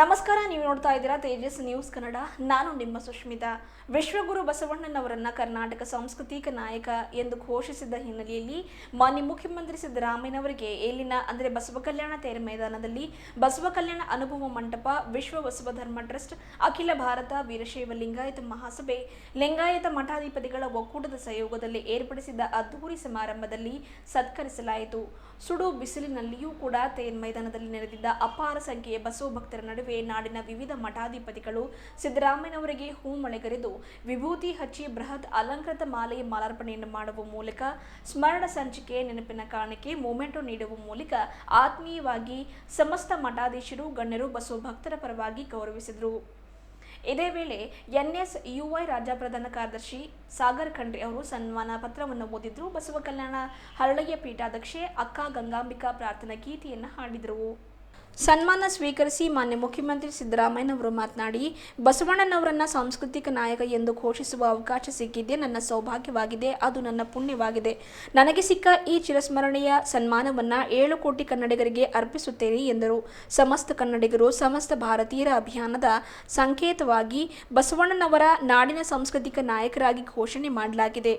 ನಮಸ್ಕಾರ, ನೀವು ನೋಡ್ತಾ ಇದ್ದೀರಾ ತೇಜಸ್ ನ್ಯೂಸ್ ಕನ್ನಡ. ನಾನು ನಿಮ್ಮ ಸುಷ್ಮಿತಾ. ವಿಶ್ವಗುರು ಬಸವಣ್ಣನವರನ್ನ ಕರ್ನಾಟಕ ಸಾಂಸ್ಕೃತಿಕ ನಾಯಕ ಎಂದು ಘೋಷಿಸಿದ ಹಿನ್ನೆಲೆಯಲ್ಲಿ ಮಾನ್ಯ ಮುಖ್ಯಮಂತ್ರಿ ಸಿದ್ದರಾಮಯ್ಯನವರಿಗೆ ಇಲ್ಲಿನ ಅಂದರೆ ಬಸವ ಕಲ್ಯಾಣ ತೇರು ಮೈದಾನದಲ್ಲಿ ಬಸವ ಕಲ್ಯಾಣ ಅನುಭವ ಮಂಟಪ, ವಿಶ್ವ ಬಸವ ಧರ್ಮ ಟ್ರಸ್ಟ್, ಅಖಿಲ ಭಾರತ ವೀರಶೈವ ಲಿಂಗಾಯತ ಮಹಾಸಭೆ, ಲಿಂಗಾಯತ ಮಠಾಧಿಪತಿಗಳ ಒಕ್ಕೂಟದ ಸಹಯೋಗದಲ್ಲಿ ಏರ್ಪಡಿಸಿದ್ದ ಅದ್ದೂರಿ ಸಮಾರಂಭದಲ್ಲಿ ಸತ್ಕರಿಸಲಾಯಿತು. ಸುಡು ಬಿಸಿಲಿನಲ್ಲಿಯೂ ಕೂಡ ತೇರು ಮೈದಾನದಲ್ಲಿ ನೆರೆದಿದ್ದ ಅಪಾರ ಸಂಖ್ಯೆಯ ಬಸವ ಭಕ್ತರ ನಡುವೆ ನಾಡಿನ ವಿವಿಧ ಮಠಾಧಿಪತಿಗಳು ಸಿದ್ದರಾಮಯ್ಯನವರಿಗೆ ಹೂಮಳೆಗರೆದು ವಿಭೂತಿ ಹಚ್ಚಿ ಬೃಹತ್ ಅಲಂಕೃತ ಮಾಲೆಯ ಮಾಲಾರ್ಪಣೆಯನ್ನು ಮಾಡುವ ಮೂಲಕ ಸ್ಮರಣ ಸಂಚಿಕೆ, ನೆನಪಿನ ಕಾಣಿಕೆ, ಮೊಮೆಂಟೋ ನೀಡುವ ಮೂಲಕ ಆತ್ಮೀಯವಾಗಿ ಸಮಸ್ತ ಮಠಾಧೀಶರು, ಗಣ್ಯರು ಬಸವ ಭಕ್ತರ ಪರವಾಗಿ ಗೌರವಿಸಿದರು. ಇದೇ ವೇಳೆ ಎನ್ಎಸ್ಯುಐ ರಾಜ್ಯ ಪ್ರಧಾನ ಕಾರ್ಯದರ್ಶಿ ಸಾಗರ್ ಖಂಡ್ರೆ ಅವರು ಸನ್ಮಾನ ಪತ್ರವನ್ನು ಓದಿದ್ರು. ಬಸವ ಕಲ್ಯಾಣ ಹರಳಯ್ಯ ಪೀಠಾಧ್ಯಕ್ಷೆ ಅಕ್ಕ ಗಂಗಾಂಬಿಕಾ ಪ್ರಾರ್ಥನಾ ಗೀತೆಯನ್ನು ಹಾಡಿದರು. ಸನ್ಮಾನ ಸ್ವೀಕರಿಸಿ ಮಾನ್ಯ ಮುಖ್ಯಮಂತ್ರಿ ಸಿದ್ದರಾಮಯ್ಯನವರು ಮಾತನಾಡಿ, ಬಸವಣ್ಣನವರನ್ನ ಸಾಂಸ್ಕೃತಿಕ ನಾಯಕ ಎಂದು ಘೋಷಿಸುವ ಅವಕಾಶ ಸಿಕ್ಕಿದ್ದೇ ನನ್ನ ಸೌಭಾಗ್ಯವಾಗಿದೆ, ಅದು ನನ್ನ ಪುಣ್ಯವಾಗಿದೆ. ನನಗೆ ಸಿಕ್ಕ ಈ ಚಿರಸ್ಮರಣೀಯ ಸನ್ಮಾನವನ್ನು 7 ಕೋಟಿ ಕನ್ನಡಿಗರಿಗೆ ಅರ್ಪಿಸುತ್ತೇನೆ ಎಂದರು. ಸಮಸ್ತ ಕನ್ನಡಿಗರು, ಸಮಸ್ತ ಭಾರತೀಯರ ಅಭಿಯಾನದ ಸಂಕೇತವಾಗಿ ಬಸವಣ್ಣನವರ ನಾಡಿನ ಸಾಂಸ್ಕೃತಿಕ ನಾಯಕರಾಗಿ ಘೋಷಣೆ ಮಾಡಲಾಗಿದೆ.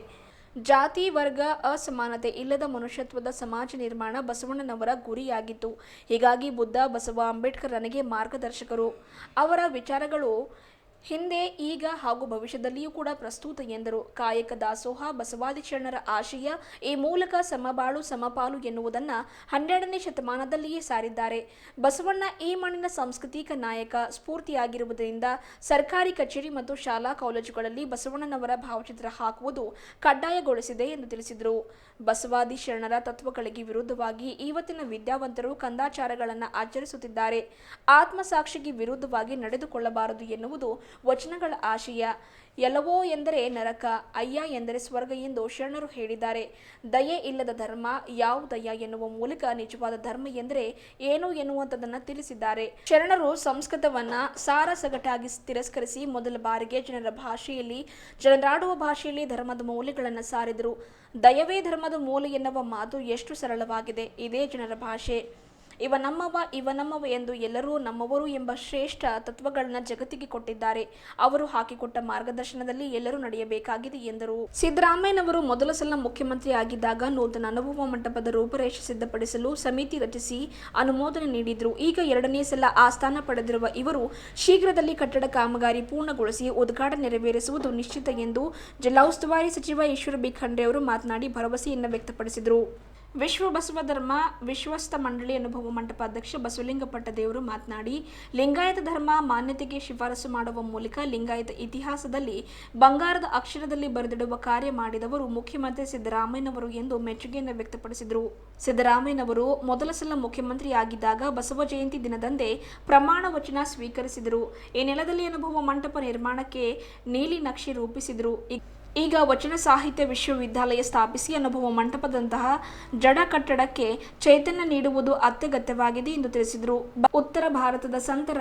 ಜಾತಿ, ವರ್ಗ, ಅಸಮಾನತೆ ಇಲ್ಲದ ಮನುಷ್ಯತ್ವದ ಸಮಾಜ ನಿರ್ಮಾಣ ಬಸವಣ್ಣನವರ ಗುರಿಯಾಗಿತ್ತು. ಹೀಗಾಗಿ ಬುದ್ಧ, ಬಸವ, ಅಂಬೇಡ್ಕರ್ ನನಗೆ ಮಾರ್ಗದರ್ಶಕರು. ಅವರ ವಿಚಾರಗಳು ಹಿಂದೆ, ಈಗ ಹಾಗೂ ಭವಿಷ್ಯದಲ್ಲಿಯೂ ಕೂಡ ಪ್ರಸ್ತುತ ಎಂದರು. ಕಾಯಕ ದಾಸೋಹ ಬಸವಾದಿ ಶರಣರ ಆಶಯ. ಈ ಮೂಲಕ ಸಮಬಾಳು ಸಮಪಾಲು ಎನ್ನುವುದನ್ನು 12ನೇ ಶತಮಾನದಲ್ಲಿಯೇ ಸಾರಿದ್ದಾರೆ. ಬಸವಣ್ಣ ಈ ಮಣ್ಣಿನ ಸಾಂಸ್ಕೃತಿಕ ನಾಯಕ. ಸ್ಫೂರ್ತಿಯಾಗಿರುವುದರಿಂದ ಸರ್ಕಾರಿ ಕಚೇರಿ ಮತ್ತು ಶಾಲಾ ಕಾಲೇಜುಗಳಲ್ಲಿ ಬಸವಣ್ಣನವರ ಭಾವಚಿತ್ರ ಹಾಕುವುದು ಕಡ್ಡಾಯಗೊಳಿಸಿದೆ ಎಂದು ತಿಳಿಸಿದರು. ಬಸವಾದಿ ಶರಣರ ತತ್ವಗಳಿಗೆ ವಿರುದ್ಧವಾಗಿ ಇವತ್ತಿನ ವಿದ್ಯಾವಂತರು ಕಂದಾಚಾರಗಳನ್ನು ಆಚರಿಸುತ್ತಿದ್ದಾರೆ. ಆತ್ಮಸಾಕ್ಷಿಗೆ ವಿರುದ್ಧವಾಗಿ ನಡೆದುಕೊಳ್ಳಬಾರದು ಎನ್ನುವುದು ವಚನಗಳ ಆಶಯ. ಎಲ್ಲವೋ ಎಂದರೆ ನರಕ, ಅಯ್ಯ ಎಂದರೆ ಸ್ವರ್ಗ ಎಂದು ಶರಣರು ಹೇಳಿದ್ದಾರೆ. ದಯೆ ಇಲ್ಲದ ಧರ್ಮ ಯಾವುದಯ್ಯ ಎನ್ನುವ ಮೂಲಕ ನಿಜವಾದ ಧರ್ಮ ಎಂದರೆ ಏನು ಎನ್ನುವಂಥದ್ದನ್ನು ತಿಳಿಸಿದ್ದಾರೆ. ಶರಣರು ಸಂಸ್ಕೃತವನ್ನ ಸಾರಸಗಟಾಗಿ ತಿರಸ್ಕರಿಸಿ ಮೊದಲ ಬಾರಿಗೆ ಜನರ ಭಾಷೆಯಲ್ಲಿ, ಜನರಾಡುವ ಭಾಷೆಯಲ್ಲಿ ಧರ್ಮದ ಮೌಲ್ಯಗಳನ್ನು ಸಾರಿದರು. ದಯವೇ ಧರ್ಮದ ಮೂಲ ಎನ್ನುವ ಮಾತು ಎಷ್ಟು ಸರಳವಾಗಿದೆ. ಇದೇ ಜನರ ಭಾಷೆ. ಇವ ನಮ್ಮವ ಎಂದು ಎಲ್ಲರೂ ನಮ್ಮವರು ಎಂಬ ಶ್ರೇಷ್ಠ ತತ್ವಗಳನ್ನು ಜಗತ್ತಿಗೆ ಕೊಟ್ಟಿದ್ದಾರೆ. ಅವರು ಹಾಕಿಕೊಟ್ಟ ಮಾರ್ಗದರ್ಶನದಲ್ಲಿ ಎಲ್ಲರೂ ನಡೆಯಬೇಕಾಗಿದೆ ಎಂದರು. ಸಿದ್ದರಾಮಯ್ಯನವರು ಮೊದಲ ಸಲ ಮುಖ್ಯಮಂತ್ರಿ ಆಗಿದ್ದಾಗ ನೂತನ ಅನುಭವ ಮಂಟಪದ ರೂಪರೇಷೆ ಸಿದ್ಧಪಡಿಸಲು ಸಮಿತಿ ರಚಿಸಿ ಅನುಮೋದನೆ ನೀಡಿದ್ರು. ಈಗ 2ನೇ ಸಲ ಆ ಸ್ಥಾನ ಪಡೆದಿರುವ ಇವರು ಶೀಘ್ರದಲ್ಲಿ ಕಟ್ಟಡ ಕಾಮಗಾರಿ ಪೂರ್ಣಗೊಳಿಸಿ ಉದ್ಘಾಟನೆ ನೆರವೇರಿಸುವುದು ನಿಶ್ಚಿತ ಎಂದು ಜಿಲ್ಲಾ ಉಸ್ತುವಾರಿ ಸಚಿವ ಈಶ್ವರ ಬಿ ಖಂಡ್ರೆ ಅವರು ಮಾತನಾಡಿ ಭರವಸೆಯನ್ನು ವ್ಯಕ್ತಪಡಿಸಿದರು. ವಿಶ್ವ ಬಸವ ಧರ್ಮ ವಿಶ್ವಸ್ತ ಮಂಡಳಿ ಅನುಭವ ಮಂಟಪ ಅಧ್ಯಕ್ಷ ಬಸವಲಿಂಗ ಪಟ್ಟದೇವರು ಮಾತನಾಡಿ, ಲಿಂಗಾಯತ ಧರ್ಮ ಮಾನ್ಯತೆಗೆ ಶಿಫಾರಸು ಮಾಡುವ ಮೂಲಕ ಲಿಂಗಾಯತ ಇತಿಹಾಸದಲ್ಲಿ ಬಂಗಾರದ ಅಕ್ಷರದಲ್ಲಿ ಬರೆದಿಡುವ ಕಾರ್ಯ ಮಾಡಿದವರು ಮುಖ್ಯಮಂತ್ರಿ ಸಿದ್ದರಾಮಯ್ಯನವರು ಎಂದು ಮೆಚ್ಚುಗೆಯನ್ನು ವ್ಯಕ್ತಪಡಿಸಿದರು. ಸಿದ್ದರಾಮಯ್ಯನವರು ಮೊದಲ ಸಲ ಮುಖ್ಯಮಂತ್ರಿ ಆಗಿದ್ದಾಗ ಬಸವ ಜಯಂತಿ ದಿನದಂದೇ ಪ್ರಮಾಣ ವಚನ ಸ್ವೀಕರಿಸಿದರು. ಈ ನೆಲದಲ್ಲಿ ಅನುಭವ ಮಂಟಪ ನಿರ್ಮಾಣಕ್ಕೆ ನೀಲಿ ನಕ್ಷೆ ರೂಪಿಸಿದರು. ಈಗ ವಚನ ಸಾಹಿತ್ಯ ವಿಶ್ವವಿದ್ಯಾಲಯ ಸ್ಥಾಪಿಸಿ ಅನುಭವ ಮಂಟಪದಂತಹ ಜಡ ಕಟ್ಟಡಕ್ಕೆ ಚೈತನ್ಯ ನೀಡುವುದು ಅತ್ಯಗತ್ಯವಾಗಿದೆ ಎಂದು ತಿಳಿಸಿದರು. ಉತ್ತರ ಭಾರತದ ಸಂತರ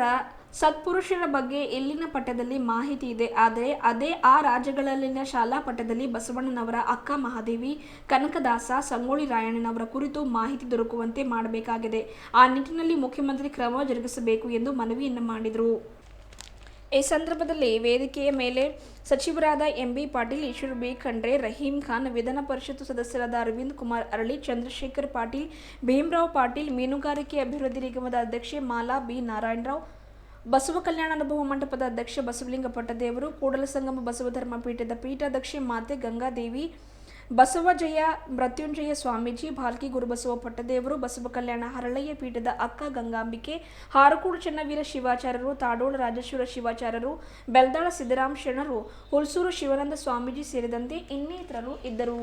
ಸತ್ಪುರುಷರ ಬಗ್ಗೆ ಇಲ್ಲಿನ ಪಠ್ಯದಲ್ಲಿ ಮಾಹಿತಿ ಇದೆ. ಆದರೆ ಅದೇ ಆ ರಾಜ್ಯಗಳಲ್ಲಿನ ಶಾಲಾ ಪಠ್ಯದಲ್ಲಿ ಬಸವಣ್ಣನವರ ಅಕ್ಕ ಮಹಾದೇವಿ, ಕನಕದಾಸ, ಸಂಗೊಳ್ಳಿ ರಾಯಣ್ಣನವರ ಕುರಿತು ಮಾಹಿತಿ ದೊರಕುವಂತೆ ಮಾಡಬೇಕಾಗಿದೆ. ಆ ನಿಟ್ಟಿನಲ್ಲಿ ಮುಖ್ಯಮಂತ್ರಿ ಕ್ರಮ ಜರುಗಿಸಬೇಕು ಎಂದು ಮನವಿಯನ್ನು ಮಾಡಿದರು. ಈ ಸಂದರ್ಭದಲ್ಲಿ ವೇದಿಕೆಯ ಮೇಲೆ ಸಚಿವರಾದ ಎಂಬಿ ಪಾಟೀಲ್, ಈಶ್ವರ ಬಿ ಖಂಡ್ರೆ, ರಹೀಂ ಖಾನ್, ವಿಧಾನ ಪರಿಷತ್ತು ಸದಸ್ಯರಾದ ಅರವಿಂದ್ ಕುಮಾರ್ ಅರಳಿ, ಚಂದ್ರಶೇಖರ್ ಪಾಟೀಲ್, ಭೀಮರಾವ್ ಪಾಟೀಲ್, ಮೀನುಗಾರಿಕೆ ಅಭಿವೃದ್ಧಿ ನಿಗಮದ ಅಧ್ಯಕ್ಷೆ ಮಾಲಾ ಬಿ ನಾರಾಯಣರಾವ್, ಬಸವ ಕಲ್ಯಾಣ ಅನುಭವ ಮಂಟಪದ ಅಧ್ಯಕ್ಷ ಬಸವಲಿಂಗ ಪಟ್ಟದೇವರು, ಕೂಡಲಸಂಗಮ ಬಸವ ಧರ್ಮ ಪೀಠದ ಪೀಠಾಧ್ಯಕ್ಷೆ ಮಾತೆ ಗಂಗಾದೇವಿ, ಬಸವ ಜಯ ಮೃತ್ಯುಂಜಯ ಸ್ವಾಮೀಜಿ, ಭಾಲ್ಕಿ ಗುರುಬಸವ ಪಟ್ಟದೇವರು, ಬಸವ ಕಲ್ಯಾಣ ಹರಳಯ್ಯ ಪೀಠದ ಅಕ್ಕ ಗಂಗಾಂಬಿಕೆ, ಹಾರಕೂಡು ಚೆನ್ನವೀರ ಶಿವಾಚಾರ್ಯರು, ತಾಡೋಳ ರಾಜೇಶ್ವರ ಶಿವಾಚಾರ್ಯರು, ಬೆಲ್ದಾಳ ಸಿದ್ದರಾಮ ಶರಣರು, ಹುಲ್ಸೂರು ಶಿವಾನಂದ ಸ್ವಾಮೀಜಿ ಸೇರಿದಂತೆ ಇನ್ನಿತರರು ಇದ್ದರು.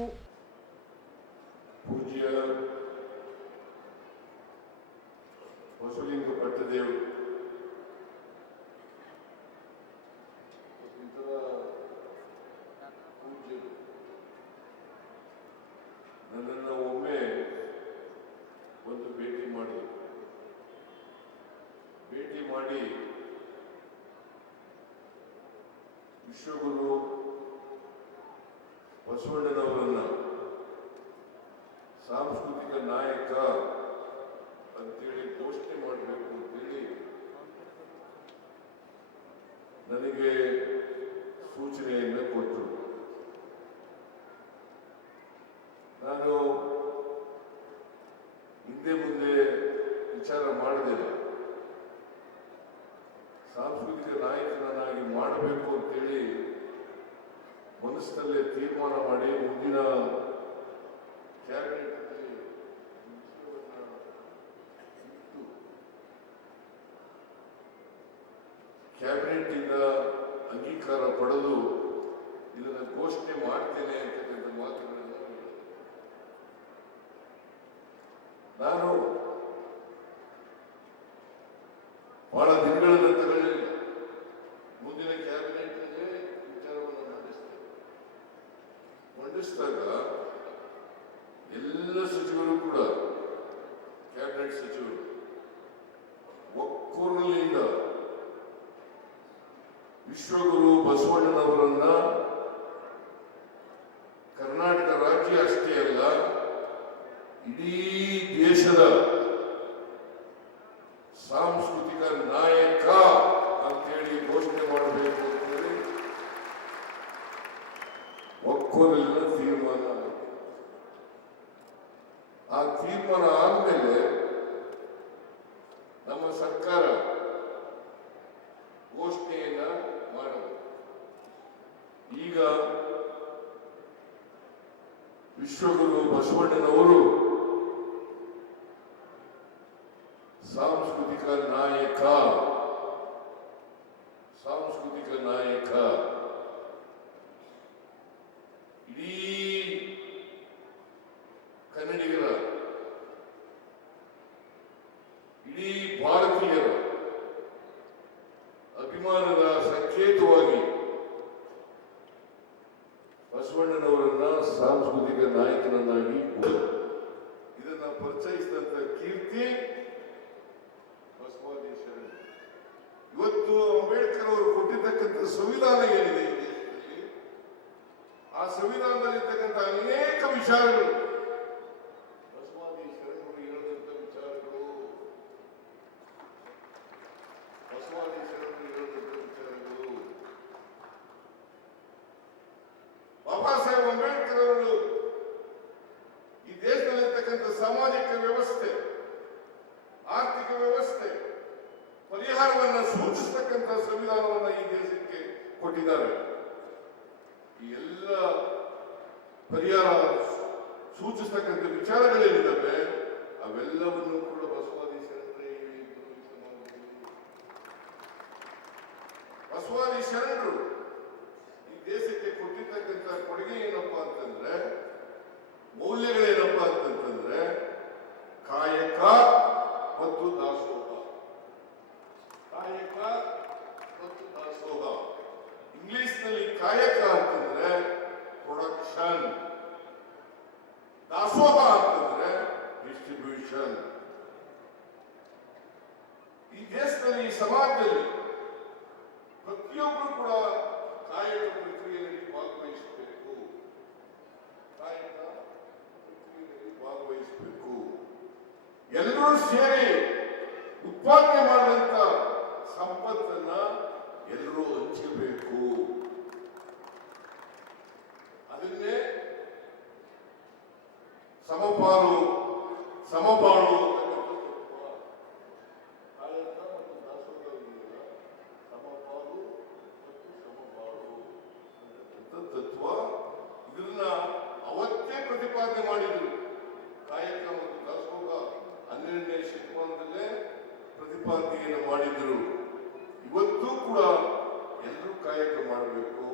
ನನ್ನನ್ನು ಒಮ್ಮೆ ಒಂದು ಭೇಟಿ ಮಾಡಿ ವಿಶ್ವಗುರು ಬಸವಣ್ಣನವರನ್ನ ಸಾಂಸ್ಕೃತಿಕ ನಾಯಕ ಅಂತೇಳಿ ಘೋಷಣೆ ಮಾಡಬೇಕು ಅಂತೇಳಿ ನನಗೆ ಸೂಚನೆಯನ್ನು ಕೊಟ್ಟರು. ನಾನು ಹಿಂದೆ ಮುಂದೆ ವಿಚಾರ ಮಾಡಲಿಲ್ಲ. ಸಾಂಸ್ಕೃತಿಕ ನಾಯಕನನ್ನಾಗಿ ಮಾಡಬೇಕು ಅಂತೇಳಿ ಮನಸ್ಸಿನಲ್ಲೇ ತೀರ್ಮಾನ ಮಾಡಿ ಮುಂದಿನ ಕ್ಯಾಬಿನೆಟ್ ಕ್ಯಾಬಿನೆಟ್ ಅಂಗೀಕಾರ ಪಡೆದು ಇದನ್ನು ಘೋಷಣೆ ಮಾಡ್ತೇನೆ ಅಂತಕ್ಕಂಥ ಮಾತುಗಳನ್ನು ಹೇಳಿದೆ. ನಾನು ಬಹಳ ದಿನಗಳಿಂದ ತಗೊಳ್ಳಿಲ್ಲ. ಮುಂದಿನ ಕ್ಯಾಬಿನೆಟ್ನಲ್ಲಿ ವಿಚಾರವನ್ನು ಮಂಡಿಸಿದಾಗ ಎಲ್ಲ ಸಚಿವರು ಕೂಡ ಕ್ಯಾಬಿನೆಟ್ ಸಚಿವರು ಒಕ್ಕೂರಿನಿಂದ ವಿಶ್ವಗುರು ಬಸವಣ್ಣನವರನ್ನ ಕರ್ನಾಟಕ ರಾಜ್ಯ ಅಷ್ಟೇ ಅಲ್ಲ, ಇಡೀ ದೇಶದ ಸಾಂಸ್ಕೃತಿಕ ನಾಯಕ ಅಂತೇಳಿ ಘೋಷಣೆ ಮಾಡಬೇಕು ಅಂತೇಳಿ ಒಕ್ಕೂರಲ್ಲಿನ ತೀರ್ಮಾನ ಆಯಿತು. ಆ ತೀರ್ಮಾನ ಆದಮೇಲೆ ನಮ್ಮ ಸರ್ಕಾರ ಘೋಷಣೆಯನ್ನ ಮಾಡಬೇಕು. ಈಗ ವಿಶ್ವಗುರು ಬಸವಣ್ಣನವರು ಸಾಂಸ್ಕೃತಿಕ ನಾಯಕ ಇಡೀ ಕನ್ನಡಿಗರ, ಇಡೀ ಭಾರತೀಯರ ಅಭಿಮಾನದ ಸಂಕೇತವಾಗಿ ಬಸವಣ್ಣನವರನ್ನ ಸಾಂಸ್ಕೃತಿಕ ನಾಯಕನನ್ನಾಗಿ ಇದನ್ನ ಪರಿಚಯಿಸಿದಂತ ಕೀರ್ತಿ ಬಸವಾದಿ ಶರಣ. ಇವತ್ತು ಅಂಬೇಡ್ಕರ್ ಅವರು ಕೊಟ್ಟಿರ್ತಕ್ಕಂಥ ಸಂವಿಧಾನ ಏನಿದೆ ಈ ದೇಶದಲ್ಲಿ, ಆ ಸಂವಿಧಾನದಲ್ಲಿರ್ತಕ್ಕಂಥ ಅನೇಕ ವಿಚಾರಗಳು ಬಸವಾದಿ ಶರಣರು ಹೇಳಿದಂಥ ವಿಚಾರಗಳು, ಬಸವಾದಿ ಶರಣರು ಹೇಳಿದಂಥ ವಿಚಾರಗಳು. ಬಾಬಾ ಸಾಹೇಬ್ ಅಂಬೇಡ್ಕರ್ ಅವರು ಈ ದೇಶದಲ್ಲಿರ್ತಕ್ಕಂಥ ಸಾಮಾಜಿಕ ವ್ಯವಸ್ಥೆ, ಆರ್ಥಿಕ ವ್ಯವಸ್ಥೆ ಪರಿಹಾರವನ್ನ ಸೂಚಿಸತಕ್ಕಂಥ ಸಂವಿಧಾನವನ್ನ ಈ ದೇಶಕ್ಕೆ ಕೊಟ್ಟಿದ್ದಾರೆ. ಈ ಎಲ್ಲ ಪರಿಹಾರ ಸೂಚಿಸತಕ್ಕಂಥ ವಿಚಾರಗಳೇನಿದ್ದಾವೆ ಅವೆಲ್ಲವನ್ನು ಕೂಡ ಬಸವಾದಿ ಶರಣರೇ ಬಸವಾದಿ ಶರಣರು ಈ ದೇಶಕ್ಕೆ ಕೊಟ್ಟಿರ್ತಕ್ಕಂಥ ಕೊಡುಗೆ ಏನಪ್ಪಾ ಅಂತಂದ್ರೆ, ಮೌಲ್ಯಗಳೇನಪ್ಪಾ ಅಂತಂದ್ರೆ ಕಾಯಕ ಮತ್ತು ದಾಸೋಹ. ಕಾಯಕ ಮತ್ತು ದಾಸೋಹ. ಇಂಗ್ಲಿಷ್ನಲ್ಲಿ ಕಾಯಕ ಅಂತಂದ್ರೆ ಪ್ರೊಡಕ್ಷನ್, ದಾಸೋಹ ಅಂತಂದ್ರೆ ಡಿಸ್ಟ್ರಿಬ್ಯೂಷನ್. ಈ ದೇಶದಲ್ಲಿ, ಈ ಸಮಾಜದಲ್ಲಿ ಪ್ರತಿಯೊಬ್ಬರು ಕೂಡ ಕಾಯಕ ಪ್ರಕ್ರಿಯೆಯಲ್ಲಿ ಭಾಗವಹಿಸಬೇಕು. ಕಾಯಕ ಪ್ರಕ್ರಿಯೆಯಲ್ಲಿ ಭಾಗವಹಿಸಬೇಕು. ಎಲ್ಲರೂ ಸೇರಿ ಉತ್ಪಾದನೆ ಮಾಡಿದಂತ ಸಂಪತ್ತನ್ನ ಎಲ್ಲರೂ ಹಂಚಬೇಕು. ಅದನ್ನೇ ಸಮಪಾಲು ಸಮಬಾಳು ಕಾಯಕ ಮತ್ತು ದಾಸೋಹದಿಂದ ಸಮಪಾಲು ಮತ್ತು ಸಮಬಾಳು ತತ್ವ. ಇದನ್ನ ಅವತ್ತೇ ಪ್ರತಿಪಾದನೆ ಮಾಡಿದ್ರು. ಕಾಯಕ ಮತ್ತು ದಾಸೋಹ 12ನೇ ಶತಮಾನದಲ್ಲೇ ಪ್ರತಿಪಾದನೆಯನ್ನು ಮಾಡಿದರು. ಇವತ್ತು ಕೂಡ ಎಲ್ಲರೂ ಕಾಯಕ ಮಾಡಬೇಕು,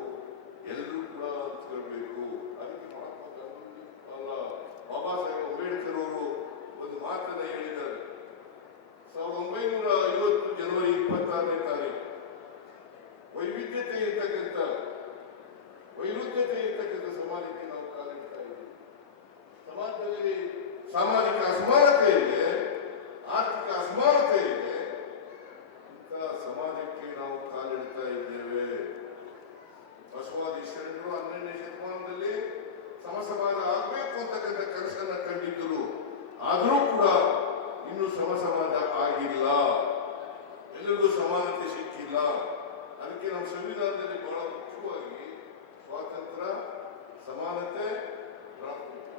ಎಲ್ಲರೂ ಕೂಡ ಹಂಚ್ಕೊಳ್ಬೇಕು. ಅದಕ್ಕೆ ಮಹಾತ್ಮ ಗಾಂಧಿ ಅಲ್ಲ, ಬಾಬಾ ಸಾಹೇಬ್ ಅಂಬೇಡ್ಕರ್ ಅವರು ಒಂದು ಮಾತನ್ನ ಹೇಳಿದ್ದಾರೆ. 1950 ಜನವರಿ 26ನೇ ತಾರೀಕು ವೈವಿಧ್ಯತೆ ಇರ್ತಕ್ಕಂಥ ಸಮಾಜಕ್ಕೆ ನಾವು ಕಾಲಿಡ್ತಾ ಇದ್ದೀವಿ. ಸಮಾಜದಲ್ಲಿ ಸಾಮಾಜಿಕ ಅಸಮಾನತೆ ಇದೆ, ಆರ್ಥಿಕ ಅಸಮಾನತೆ ಇದೆ. ಇಂತಹ ಸಮಾಜಕ್ಕೆ ನಾವು ಕಾಲಿಡ್ತಾ ಇದ್ದೇವೆ. ಬಸವಾದಿ ಶರಣರು ನಮ್ಮ ಸಂವಿಧಾನದಲ್ಲಿ ಬಹಳ ಮುಖ್ಯವಾಗಿ ಸ್ವಾತಂತ್ರ್ಯ, ಸಮಾನತೆ, ಭ್ರಾತೃತ್ವ.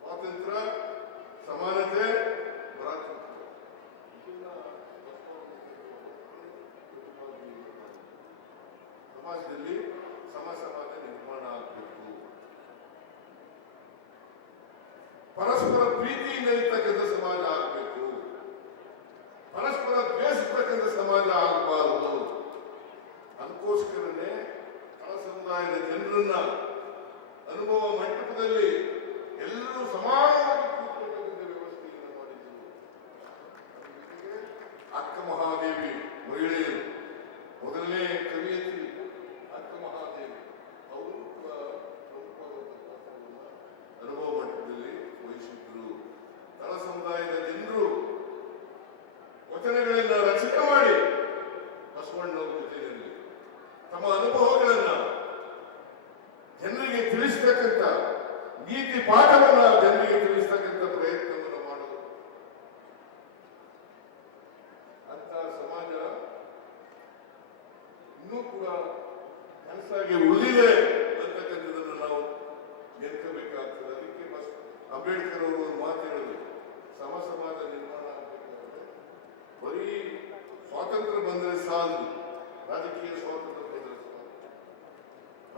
ಸ್ವಾತಂತ್ರ್ಯ, ಸಮಾನತೆ, ಭ್ರಾತೃತ್ವ. ಸಮಾಜದಲ್ಲಿ ಸಮಾಜ ನಿರ್ಮಾಣ ಆಗಬೇಕು. ಪರಸ್ಪರ ಪ್ರೀತಿಯಿಂದ ಇರ್ತಕ್ಕಂಥ ಸಮಾಜ ಆಗಬೇಕು. ಪರಸ್ಪರ ದ್ವೇಷಿಸ್ತಕ್ಕಂಥ ಸಮಾಜ ಆಗಬಾರದು. ಅದಕ್ಕೋಸ್ಕರನೇ ತಳ ಸಮುದಾಯದ ಜನರನ್ನ ಅನುಭವ ಮಂಟಪದಲ್ಲಿ ಎಲ್ಲರೂ ಸಮಾನವಾಗಿ ಕೂತ್ಕೊಳ್ಳತಕ್ಕಂಥ ವ್ಯವಸ್ಥೆಯನ್ನು ಮಾಡಿದ್ರು. ಅಕ್ಕ ಮಹಾದೇವಿ ಮಹಿಳೆಯರು, ಮೊದಲನೇ ಕವಿಯತ್ರಿ ಅಕ್ಕ ಮಹಾದೇವಿ, ಅವರು ಪ್ರಮುಖವಾದಂತಹ ಪಾತ್ರವನ್ನು ಅನುಭವ ಮಂಟಪದಲ್ಲಿ ವಹಿಸಿದ್ರು. ತಳ ಸಮುದಾಯದ ಜನರು ವಚನಗಳನ್ನ ರಚನೆ ಮಾಡಿ ಬಸವಣ್ಣನವರ ಜೊತೆಯಲ್ಲಿ ತಮ್ಮ ಅನುಭವಗಳನ್ನ ಜನರಿಗೆ ತಿಳಿಸ್ತಕ್ಕಂಥ, ನೀತಿ ಪಾಠವನ್ನ ಜನರಿಗೆ ತಿಳಿಸ್ತಕ್ಕಂಥ ಪ್ರಯತ್ನವನ್ನು ಮಾಡೋದು. ಅಂತ ಸಮಾಜ ಇನ್ನೂ ಕೂಡ ಕನಸಾಗಿ ಉಳಿದಿದೆ ಅಂತಕ್ಕಂಥದ್ದನ್ನು ನಾವು ನೆನ್ಕೋಬೇಕಾಗ್ತದೆ. ಅದಕ್ಕೆ ಅಂಬೇಡ್ಕರ್ ಅವರು ಒಂದು ಮಾತು ಹೇಳಿದ್ರು, ಸಮಾಜ ನಿರ್ಮಾಣ ಆಗಬೇಕಾದ್ರೆ ಬರೀ ಸ್ವಾತಂತ್ರ್ಯ ಬಂದರೆ ಸಾಲದು, ರಾಜಕೀಯ ಸ್ವಾತಂತ್ರ್ಯ ಬಂದರೆ ಸಾಲದು.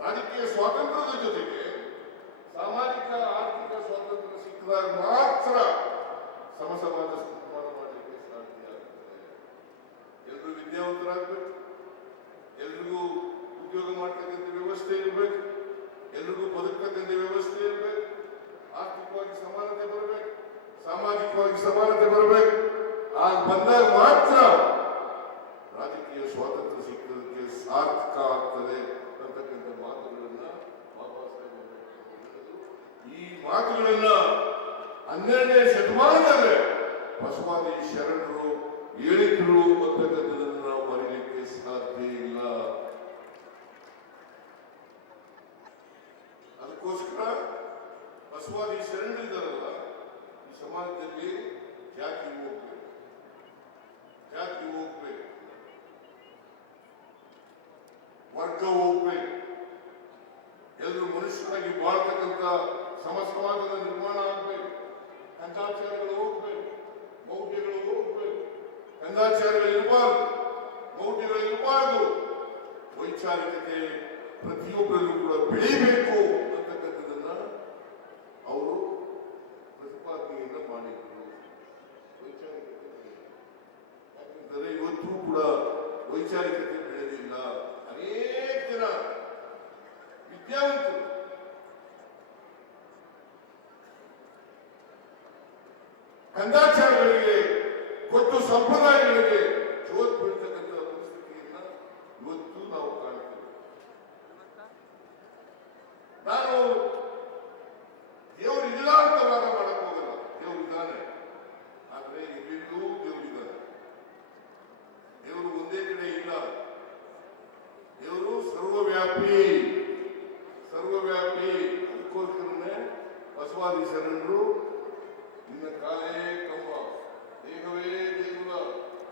ರಾಜಕೀಯ ಸ್ವಾತಂತ್ರ್ಯದ ಜೊತೆಗೆ ಸಾಮಾಜಿಕ ಆರ್ಥಿಕ ಸ್ವಾತಂತ್ರ್ಯ ಸಿಕ್ಕಿದಾಗ ಮಾತ್ರ ಸಮಾಜ ನಿರ್ಮಾಣ ಮಾಡಲಿಕ್ಕೆ ಸಾಧ್ಯ ಆಗ್ತದೆ. ಎಲ್ಲರೂ ವಿದ್ಯಾವಂತರಾಗಬೇಕು, ಎಲ್ರಿಗೂ ಉದ್ಯೋಗ ಮಾಡ್ತಕ್ಕಂಥ ವ್ಯವಸ್ಥೆ ಇರಬೇಕು, ಎಲ್ರಿಗೂ ಬದುಕ್ತಕ್ಕಂಥ ವ್ಯವಸ್ಥೆ ಇರಬೇಕು, ಆರ್ಥಿಕವಾಗಿ ಸಮಾನತೆ ಬರಬೇಕು, ಸಾಮಾಜಿಕವಾಗಿ ಸಮಾನತೆ ಬರಬೇಕು. ಆಗ ಬಂದಾಗ ಮಾತ್ರ ರಾಜಕೀಯ ಸ್ವಾತಂತ್ರ್ಯ ಸಿಕ್ಕದಕ್ಕೆ ಸಾರ್ಥಕ ಆಗ್ತದೆ ಅಂತಕ್ಕಂಥ ಮಾತುಗಳನ್ನ ಬಾಬಾ ಸಾಹೇಬ್ ಅಂಬೇಡ್ಕರ್ ಹೇಳಿದರು. ಈ ಮಾತುಗಳನ್ನ 12ನೇ ಶತಮಾನದಲ್ಲಿ ಬಸವಾದಿ ಶರಣರು ಹೇಳಿದ್ರು ಅಂತಕ್ಕಂಥದ್ದನ್ನು ನಾವು ಮರೀಲಿಕ್ಕೆ ಸಾಧ್ಯ ಇಲ್ಲ. ಅದಕ್ಕೋಸ್ಕರ ಬಸವಾದಿ ಶರಣರಿದ್ದಾರಲ್ಲ, ಈ ಸಮಾಜದಲ್ಲಿ ಜಾತಿ ಹೋಗ್ಬೇಕು, ವರ್ಗ ಹೋಗ್ಬೇಕು, ಎಲ್ಲರೂ ಮನುಷ್ಯರಾಗಿ ಬಾಳ್ತಕ್ಕಂಥ ಸಮಾಜದ ನಿರ್ಮಾಣ ಆಗ್ಬೇಕು, ಕಂದಾಚಾರಗಳು ಹೋಗ್ಬೇಕು, ಮೌಢ್ಯಗಳು ಹೋಗ್ಬೇಕು, ಕಂದಾಚಾರಗಳು ಇರಬಾರ್ದು, ಮೌಢ್ಯಗಳು ಇರಬಾರ್ದು, ವೈಚಾರಿಕತೆ ಪ್ರತಿಯೊಬ್ಬರಲ್ಲೂ ಕೂಡ ಬೆಳೀಬೇಕು ಅಂತಕ್ಕಂಥದ್ದನ್ನ ಅವರು ಪ್ರತಿಪಾದನೆಯನ್ನ ಮಾಡಿದ್ರು. ವೈಚಾರಿಕತೆ ಯಾಕಂದರೆ ಇವತ್ತು ಕೂಡ ವೈಚಾರಿಕತೆ ಬೆಳೆದಿಲ್ಲ. ಅನೇಕ ಜನ ವಿದ್ಯಾವಂತರು ಕಂದಾಚಾರಗಳಿಗೆ ಕೊಟ್ಟು ಸಂಪ್ರದಾಯಗಳಿಗೆ ಜೋತ್ ಬೀಳ್ತಕ್ಕಂಥ ಪರಿಸ್ಥಿತಿಯನ್ನ ಇವತ್ತು ನಾವು ಕಾಣ್ತೇವೆ. ನಾನು ದೇವರಿಲ್ಲ ಅಂತ ವಾದ ಮಾಡಕ್ ಹೋಗಲ್ಲ, ದೇವರಿದ್ದಾನೆ. ಆದ್ರೆ ಇಲ್ಲಿಂದೂ ದೇವರಿದ್ದಾನೆ. ದೇವರು ಒಂದೇ ಕಡೆ ಇಲ್ಲ, ದೇವರು ಸರ್ವವ್ಯಾಪಿ. ಅದಕ್ಕೋಸ್ಕರನೇ ಬಸವಾದಿ ಶರಣರು ನಿನ್ನ ಕಾಲೇ ಕಂಬ, ದೇಹವೇ ದೇಗುಲ,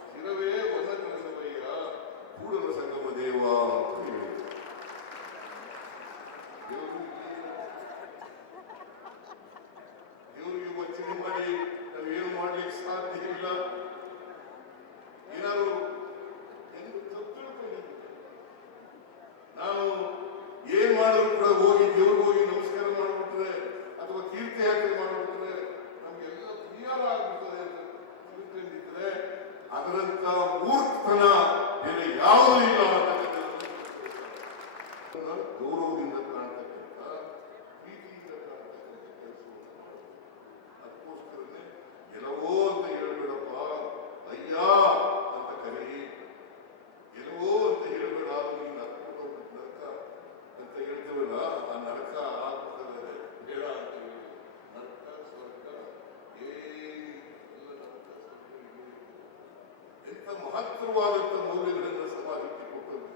ಶಿರವೇ ವನ ಕೆಲಸವಯ್ಯ, ಕೂಡಲ ಸಂಗಮ ದೇವ ಅಂತ ಹೇಳಿದರು. ದೇವರಿಗೆ ವಂಚನೆ ಮಾಡಿ ನಾವೇನು ಮಾಡ್ಲಿಕ್ಕೆ ಸಾಧ್ಯ ಇಲ್ಲ. ಏನಾದ್ರು ಎಂದು ತಪ್ಪು ತಿಳ್ಕೊಂಡಿದ್ದೆ. ನಾನು ಏನ್ ಮಾಡಿದ್ರು ಕೂಡ ಹೋಗಿ ದೇವ್ರಿಗೆ ಹೋಗಿ ನಮಸ್ಕಾರ ಮಾಡಿಬಿಟ್ರೆ ಅಥವಾ ತೀರ್ಥಯಾತ್ರೆ ಮಾಡಿಬಿಟ್ರೆ ನಮ್ಗೆಲ್ಲ ಪರಿಹಾರ ಆಗ್ಬಿಡ್ತದೆ ಅಂತ ತಿಳ್ಕೊಂಡಿದ್ರೆ ಅದರಂತ ಮೂರ್ಖತನ ಬೇರೆ ಯಾವುದೂ ಇಲ್ಲ ಅಂತಕ್ಕಂಥ ಗೌರವದಿಂದ ಕಾಣ್ತಕ್ಕಂಥ, ಪ್ರೀತಿಯಿಂದ ಕಾಣ್ತಕ್ಕಂಥ ಕೆಲಸವನ್ನು ಮಾಡಬೇಕು. ಅದಕ್ಕೋಸ್ಕರನೇ ಗೆಲವೋ ಅಂತ ಹೇಳ್ಬೇಡಪ್ಪ, ಅಯ್ಯ ಅಂತ ಕರಿ. ಗೆಲುವೋ ಅಂತ ಹೇಳ್ಬೇಡ, ನೀನು ನರಕ ಅಂತ ಹೇಳ್ತೇವಲ್ಲ, ಆ ನರಕ ಆಗ್ತದೆ ಬೇಡ ಅಂತ ಹೇಳಿ. ನರಕ ಸ್ವರ್ಗ ಏನಿಲ್ಲ, ನರಕ ಸ್ವರ್ಗ ಎಂತ ಮಹತ್ತರವಾದಂಥ ಮೌಲ್ಯಗಳನ್ನು ಸಮಾಜಕ್ಕೆ ಕೊಟ್ಟದ್ದು.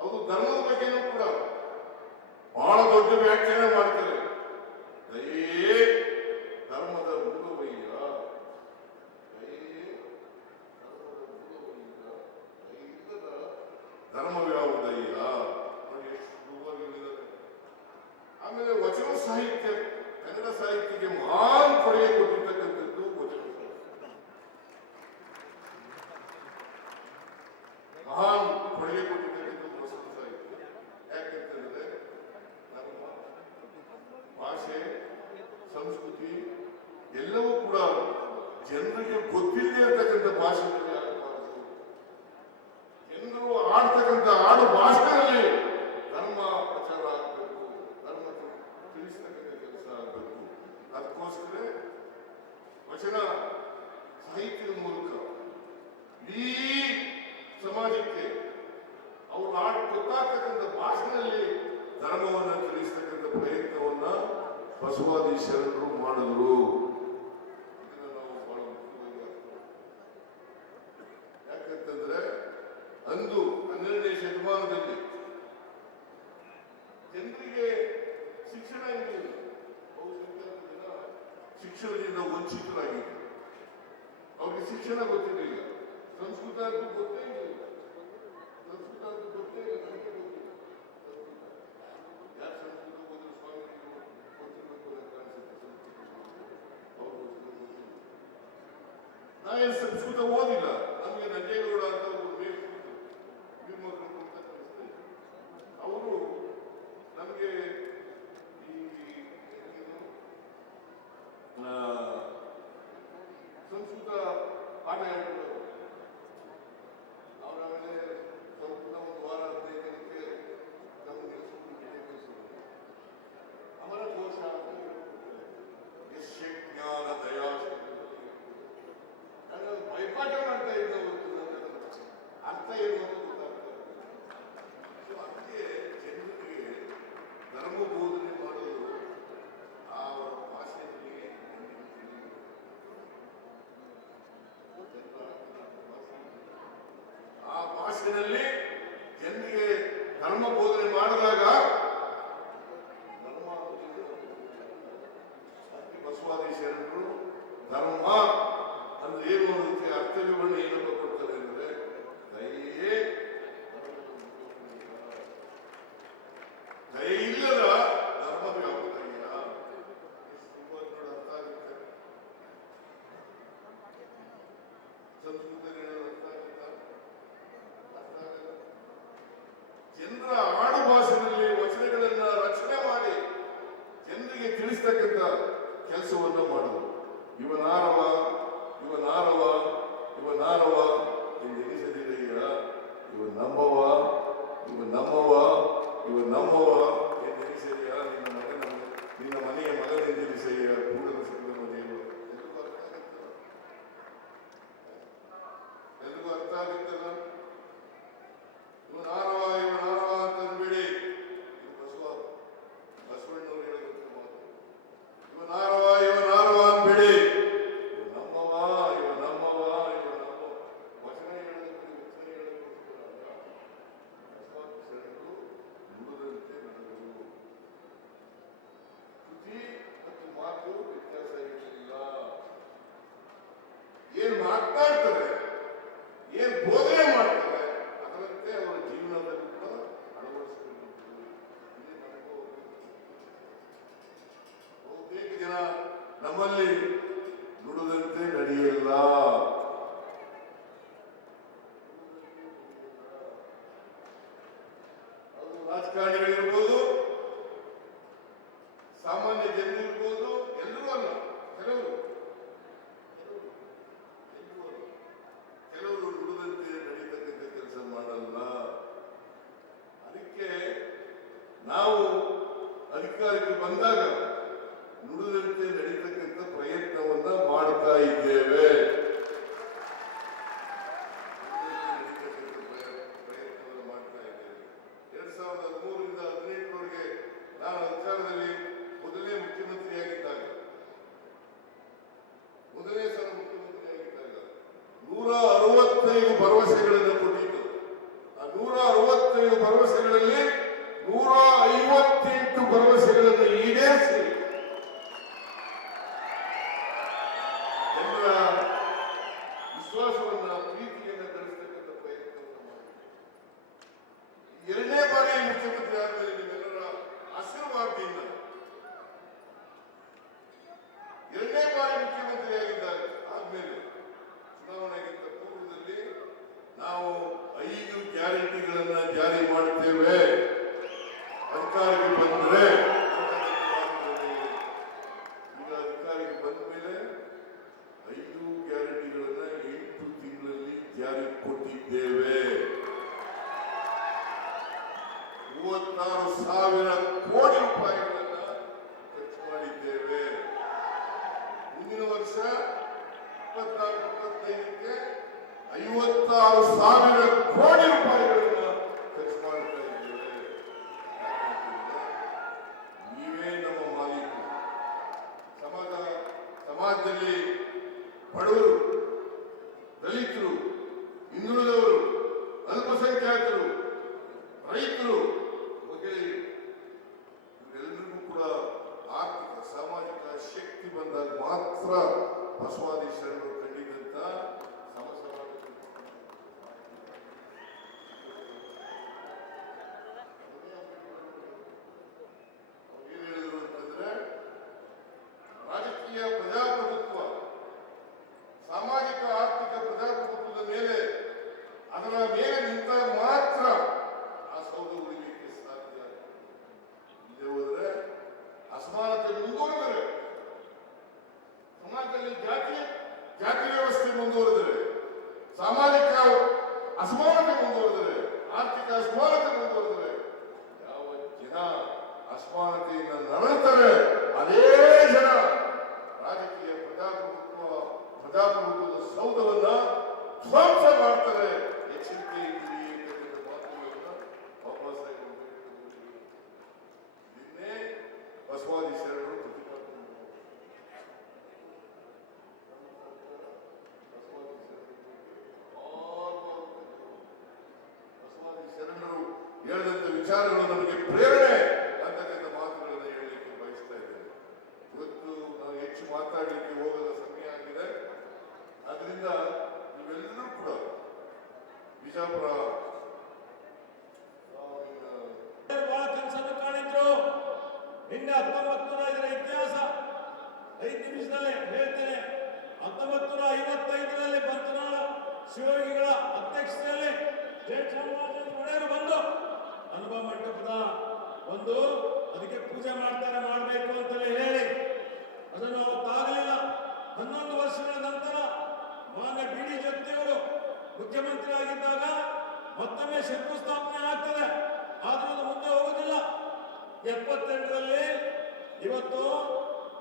ಅದು ಧರ್ಮದ ಬಗ್ಗೆನೂ ಕೂಡ ಬಹಳ ದೊಡ್ಡ ವ್ಯಾಖ್ಯಾನ ಮಾಡ್ತಾರೆ. ದಯೇ ಧರ್ಮದ ಮೂಲವಯ್ಯ, ದಯೇ ಧರ್ಮದ ಮೂಲವಯ್ಯ, ದಯೇ ಧರ್ಮವ್ಯಾವುದಯ್ಯ ನೋಡಿ ಎಷ್ಟು ಸುಲಭವಾಗಿ ಹೇಳಿದ್ದಾರೆ. ಆಮೇಲೆ ವಚನ ಸಾಹಿತ್ಯ, ಕನ್ನಡ ಸಾಹಿತ್ಯಕ್ಕೆ ಮಹಾನ್ ಕೊಡುಗೆ ಕೊಟ್ಟಿರ್ತಕ್ಕಂಥದ್ದು ವಚನ ಸಾಹಿತ್ಯ. ಮಹಾನ್ ಕೊಡುಗೆ ಕೊಟ್ಟಿರ್ತಕ್ಕಂಥದ್ದು ವಚನ ಸಾಹಿತ್ಯ. ಯಾಕಂತಂದ್ರೆ ನಮ್ಮ ಭಾಷೆ, ಸಂಸ್ಕೃತಿ ಎಲ್ಲವೂ ಕೂಡ ಜನರಿಗೆ ಗೊತ್ತಿಲ್ಲದೆ ಇರತಕ್ಕಂಥ ಭಾಷೆಗಳಲ್ಲಿ ಆಗಬಾರದು. ಜನರು ಆಡ್ತಕ್ಕಂಥ ಆಡು ಭಾಷೆಗಳಲ್ಲಿ ಧರ್ಮ ಪ್ರಚಾರ ಆಗಬೇಕು, ಧರ್ಮ ತಿಳಿಸ್ತಕ್ಕಂಥ ಕೆಲಸ ಆಗಬೇಕು. ಅದಕ್ಕೋಸ್ಕರ ವಚನ ಸಾಹಿತ್ಯದ ಮೂಲಕ ಇಡೀ ಸಮಾಜಕ್ಕೆ ಅವರು ಗೊತ್ತಾಗ್ತಕ್ಕಂಥ ಭಾಷೆಯಲ್ಲಿ ಧರ್ಮವನ್ನು ತಿಳಿಸ್ತಕ್ಕಂಥ ಪ್ರಯತ್ನವನ್ನ ಬಸವಾದಿ ಶರಣರು ಮಾಡಿದ್ರು. ಇದನ್ನ ನಾವು ಬಹಳ ಮುಖ್ಯವಾಗಿ ಯಾಕಂತಂದ್ರೆ ಅಂದು 12ನೇ ಶತಮಾನದಲ್ಲಿ ಜನರಿಗೆ ಶಿಕ್ಷಣ ಇರಲಿಲ್ಲ. ಬಹುಸಂಖ್ಯಾತ ಜನ ಶಿಕ್ಷಣದಿಂದ ವಂಚಿತರಾಗಿದ್ದರು. ಅವ್ರಿಗೆ ಶಿಕ್ಷಣ ಗೊತ್ತಿರಲಿಲ್ಲ, ಸಂಸ್ಕೃತ ಅಂತೂ ಗೊತ್ತೇ ಇರಲಿಲ್ಲ. ಸಂಸ್ಕೃತ ಅಂತೂ ಗೊತ್ತೇ ಇಲ್ಲ, ನನಗೆ ಗೊತ್ತಿಲ್ಲ. ಯಾರು ಸಂಸ್ಕೃತ ಓದಿದ್ರು ಸ್ವಾಮಿಗಳು ಗೊತ್ತಿರಬೇಕು ಅಂತ ಕಾಣಿಸುತ್ತೆ. ಅವ್ರು ಗೊತ್ತಿಲ್ಲ. ನಾವೇನು ಸಂಸ್ಕೃತ ಓದಿಲ್ಲ, ನಮಗೆ ನಂಜೇಗೌಡ ಅಂತ ಒಬ್ಬರು ಮೇಲ್ಕೂತು ನಿರ್ಮಕರು ಅಂತ ಕಳಿಸ್ತಾ ಇದ್ರು. ಅವರು ನಮಗೆ ಈ ಸಂಸ್ಕೃತ ಪಾಠ ಹೇಳ್ಕೊಡೋರು. ಅವ್ರ ಆಮೇಲೆ ಸ್ವಲ್ಪ ಒಂದು ವಾರ 15 ದಿನಕ್ಕೆ ನಮಗೆ ಅಮರ ಕೋಶ ಅಂತ ಯಶ್ಯ ಜ್ಞಾನ ದಯಾ ನಾನು ಬೈಪಾಠ ಮಾಡ್ತಾ ಇದ್ದ ಹೊತ್ತು ಅರ್ಥ ಏನು ಅಂತ ಗೊತ್ತಾಗ್ತದೆ. ಅದಕ್ಕೆ ಜನರಿಗೆ ಧರ್ಮ ಬೋಧನೆ ಮಾಡೋದು ಆ ಭಾಷೆಯಲ್ಲಿ ಆ ಭಾಷೆಯಲ್ಲಿ ಜನರಿಗೆ ಧರ್ಮ ಬೋಧನೆ ಮಾಡಿದಾಗ ಧರ್ಮ ಬಸವಾದಿ ಶರಣರು ಧರ್ಮ ಅಂದ್ರೆ ಏನು ಅನ್ನೋದಕ್ಕೆ ಅರ್ಥವಿವರಣೆ ಏನಪ್ಪ ಕೊಡ್ತಾರೆ ಅಂದ್ರೆ ದಯೆ, ದಯೆ ಇಲ್ಲದ ಧರ್ಮದ ಯಾವುದಯ್ಯ. ಅರ್ಥ ಆಗುತ್ತೆ. ಸಂಸ್ಕೃತ ಅರ್ಥ ಆಗುತ್ತಾ? ಅರ್ಥ ಆಗಲ್ಲ. ಜನರ ಆಡು ಭಾಷೆಯಲ್ಲಿ ವಚನಗಳನ್ನ ರಚನೆ ಮಾಡಿ ಜನರಿಗೆ ತಿಳಿಸ್ತಕ್ಕಂಥ ಕೆಲಸವನ್ನು ಮಾಡೋದು. ಇವನಾರವ ಇವನಾರವ ಇವನಾರವ ಎಂದೆನಿಸದಿರಯ್ಯ, ಇವ ನಮ್ಮವ ಇವ ನಮ್ಮವ ಇವ ನಮ್ಮವ ಎಂದೆನಿಸಯ್ಯ, ನಿನ್ನ ಮನೆಯ ಮಗನೆಂದೆನಿಸಯ್ಯ, ಕೂಡಲ ಸಿಕ್ಕದ ಮನೆಯವರು. ಎಲ್ರಿಗೂ ಅರ್ಥ ಆಗುತ್ತಲ್ಲ? ಇವನಾರವ ಇವನಾರವ ಅಂತಂದ್ಬೇಡಿ. ಇದು ಬಸವಣ್ಣವ್ರು ಹೇಳೋದಂತ ಮಾತು. ಇವನಾರವ ಇವನಾರವ ಅಂದ್ಬೇಡಿ. ನಮ್ಮವ ಇವ ನಮ್ಮವ ಇವ ನಮ್ಮವ. ವಚನ ಹೇಳೋದಕ್ಕೆ ವಚನ ಹೇಳೋದಕ್ಕೋಸ್ಕರ ಬಸವಾದಿ ಶರಣರು ನುಡಿದಂತೆ ನಡೆದರು. ಕೃತಿ ಮತ್ತು ಮಾತು ವ್ಯತ್ಯಾಸ ಇರಲಿಲ್ಲ. ಏನ್ ಮಾತನಾಡ್ತಾರೆ, ಏನ್ ಬೋಧನೆ ಮಾಡ್ತಾರೆ, ಅದರಂತೆ ಅವರ ಜೀವನದಲ್ಲಿ ಕೂಡ ಅಳವಡಿಸಿಕೊಂಡಿದ್ದಾರೆ. ಬಹುತೇಕ ಜನ ನಮ್ಮಲ್ಲಿ ನುಡಿದಂತೆ ನಡೆಯಲ್ಲ. ಅದು ರಾಜಕಾರಣಿಗಳಿರ್ಬೋದು, ಸಾಮಾನ್ಯ ಜನರಿರ್ಬೋದು, ಎಲ್ಲರೂ ಅಲ್ಲ, ಕೆಲವರು ನುಡಿದಂತೆ ನಡೀತಕ್ಕಂಥ ಕೆಲಸ ಮಾಡಲ್ಲ. ಅದಕ್ಕೆ ನಾವು ಅಧಿಕಾರಕ್ಕೆ ಬಂದಾಗ ನುಡಿದಂತೆ ನಡೀತಕ್ಕಂಥ ಪ್ರಯತ್ನವನ್ನ ಮಾಡ್ತಾ ಇದ್ದೇವೆ. ಪ್ರಯತ್ನವನ್ನು ಮಾಡ್ತಾ ಇದ್ದೇವೆ. 2013 ರಿಂದ 18 ಜಾರಿಗೆ ಕೊಟ್ಟಿದ್ದೇವೆ. 36,000 ಕೋಟಿ ರೂಪಾಯಿಗಳನ್ನ ಖರ್ಚು ಮಾಡಿದ್ದೇವೆ. ಮುಂದಿನ ವರ್ಷ 24-25ಕ್ಕೆ 56,000 ಕೋಟಿ ರೂಪಾಯಿಗಳನ್ನ ಖರ್ಚು ಮಾಡ್ತಾ ಇದ್ದೇವೆ. ನೀವೇ ನಮ್ಮ ಮಾಲೀಕರು. ಸಮಾಜದಲ್ಲಿ ಬಡವರು, ದಲಿತರು, ಹಿಂದುಳಿದವರು, ಅಲ್ಪಸಂಖ್ಯಾತರು, ರೈತರು, ಮಹಿಳೆಯರು ಇವರೆಲ್ಲರಿಗೂ ಕೂಡ ಆರ್ಥಿಕ ಸಾಮಾಜಿಕ ಶಕ್ತಿ ಬಂದಾಗ ಮಾತ್ರ ಬಸವಾದಿ ಶರಣರು ಕಂಡಿದ್ದಂತ ಏನ್ ಹೇಳಿದ್ರು ಅಂತಂದ್ರೆ ರಾಜಕೀಯ ಪ್ರಜಾಪ್ರಭುತ್ವ, ಸಾಮಾಜಿಕ ಆರ್ಥಿಕ ಪ್ರಜಾಪ್ರಭುತ್ವದ ಮೇಲೆ ಅದರ ಮೇಲೆ ನಿಂತಾಗ ಮಾತ್ರ ಆ ಸೌಧ ಉಳಿಲಿಕ್ಕೆ ಸಾಧ್ಯ. ಇಲ್ಲದೆ ಹೋದ್ರೆ ಅಸಮಾನತೆ ಮುಂದುವರೆದರೆ, ಸಮಾಜದಲ್ಲಿ ಜಾತಿ ವ್ಯವಸ್ಥೆ ಮುಂದುವರೆದರೆ, ಸಾಮಾಜಿಕ ಅಸಮಾನತೆ ಮುಂದುವರೆದರೆ, ಆರ್ಥಿಕ ಅಸಮಾನತೆ ಮುಂದುವರೆದರೆ, ಯಾವ ಜನ ಅಸಮಾನತೆಯಿಂದ ನರಳುತ್ತಾರೆ ಅದೇ ಜನ ರಾಜಕೀಯ ಪ್ರಜಾಪ್ರಭುತ್ವದ ಸೌಧವನ್ನ ಧ್ವಂಸ ಮಾಡ್ತಾರೆ. ಎಚ್ಚರಿಕೆ ಮಾತುಗಳನ್ನ ವಾಪಸ್ ನಿನ್ನೆ ಬಸವಾದಿ ಶರಣರು ಪ್ರತಿಪಾದನೆ ಬಸವಾದಿ ಶರಣರು ಹೇಳಿದಂತ ವಿಚಾರಗಳು ನಮಗೆ ಪ್ರೇರಣೆ ಅಂತಕ್ಕಂಥ ಮಾತುಗಳನ್ನು ಹೇಳಲಿಕ್ಕೆ ಬಯಸ್ತಾ ಇದ್ದೇನೆ. ಇವತ್ತು ನಾವು ಹೆಚ್ಚು ಮಾತಾಡಲಿಕ್ಕೆ ಹೋಗದ ಸಮಯ ಆಗಿದೆ. ಅದರಿಂದ ನೀವೆಲ್ಲರೂ ಕೂಡ ಬಿಜಾಪುರ ಬಹಳ ಕನಸನ್ನು ಕಾಣಿದ್ರು. ನಿನ್ನೆ 1905ರ ಇತಿಹಾಸ 5 ನಿಮಿಷದಲ್ಲೇ ಹೇಳ್ತೇನೆ. 1955ರಲ್ಲಿ ಬಂತನಾಳ ಶಿವಯೋಗಿಗಳ ಅಧ್ಯಕ್ಷತೆಯಲ್ಲಿ ಜಯಚಾಮರಾಜ ಒಡೆಯರು ಬಂದು ಅನುಭವ ಮಂಟಪದ ಒಂದು ಅದಕ್ಕೆ ಪೂಜೆ ಮಾಡಬೇಕು ಅಂತಲೇ ಹೇಳಿ ಅದನ್ನು ಅವತ್ತಾಗಲಿಲ್ಲ. 11 ವರ್ಷಗಳ ನಂತರ ಮಾನ್ಯ ಬಿ.ಡಿ. ಜಗತ್ತಿಯವರು ಮುಖ್ಯಮಂತ್ರಿ ಆಗಿದ್ದಾಗ ಮತ್ತೊಮ್ಮೆ ಶಂಕುಸ್ಥಾಪನೆ ಆಗ್ತದೆ. ಆದ್ರೂ ಅದು ಮುಂದೆ ಹೋಗುದಿಲ್ಲ. 78ರಲ್ಲಿ ಇವತ್ತು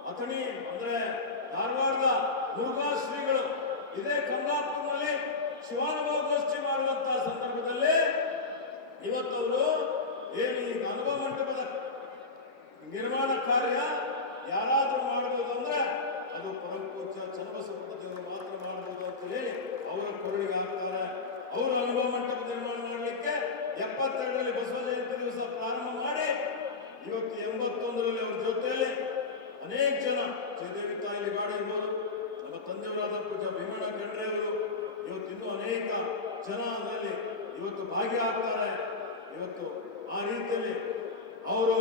ಅಥಣಿ ಅಂದ್ರೆ ಧಾರವಾಡದ ಮುರುಘಾ ಶ್ರೀಗಳು ಇದೇ ಕಮಲಾಪುರದಲ್ಲಿ ಶಿವಾನುಭವ ಗೋಷ್ಠಿ ಮಾಡುವಂತಹ ಸಂದರ್ಭದಲ್ಲಿ ಇವತ್ತವರು ಏನು ಈಗ ಅನುಭವ ಮಂಟಪದ ನಿರ್ಮಾಣ ಕಾರ್ಯ ಯಾರಾದ್ರೂ ಮಾಡಬಹುದು ಅಂದ್ರೆ ಅದು ಪರಮಪೂಜ್ಯ ಚನ್ನಬಸವ ದೇವರು ಮಾತ್ರ ಮಾಡಬಹುದು ಅಂತ ಹೇಳಿ ಅವರ ಕೊರಳಿಗೆ ಹಾಕ್ತಾರೆ. ಅವರು ಅನುಭವ ಮಂಟಪ ನಿರ್ಮಾಣ ಮಾಡಲಿಕ್ಕೆ 72ರಲ್ಲಿ ಬಸವ ಜಯಂತಿ ದಿವಸ ಪ್ರಾರಂಭ ಮಾಡಿ ಇವತ್ತು 81ರಲ್ಲಿ ಅವ್ರ ಜೊತೆಯಲ್ಲಿ ಅನೇಕ ಜನ ಜಯದೇವಿ ತಾಯಿ ಗಾಡಿ ಇರ್ಬೋದು, ನಮ್ಮ ತಂದೆಯವರಾದ ಪೂಜಾ ಭೀಮಣ್ಣ ಖಂಡ್ರೆ ಅವರು ಇವತ್ತು ಇನ್ನೂ ಅನೇಕ ಜನ ಅದರಲ್ಲಿ ಇವತ್ತು ಭಾಗಿಯಾಗ್ತಾರೆ. ಇವತ್ತು ಆ ರೀತಿಯಲ್ಲಿ ಅವರು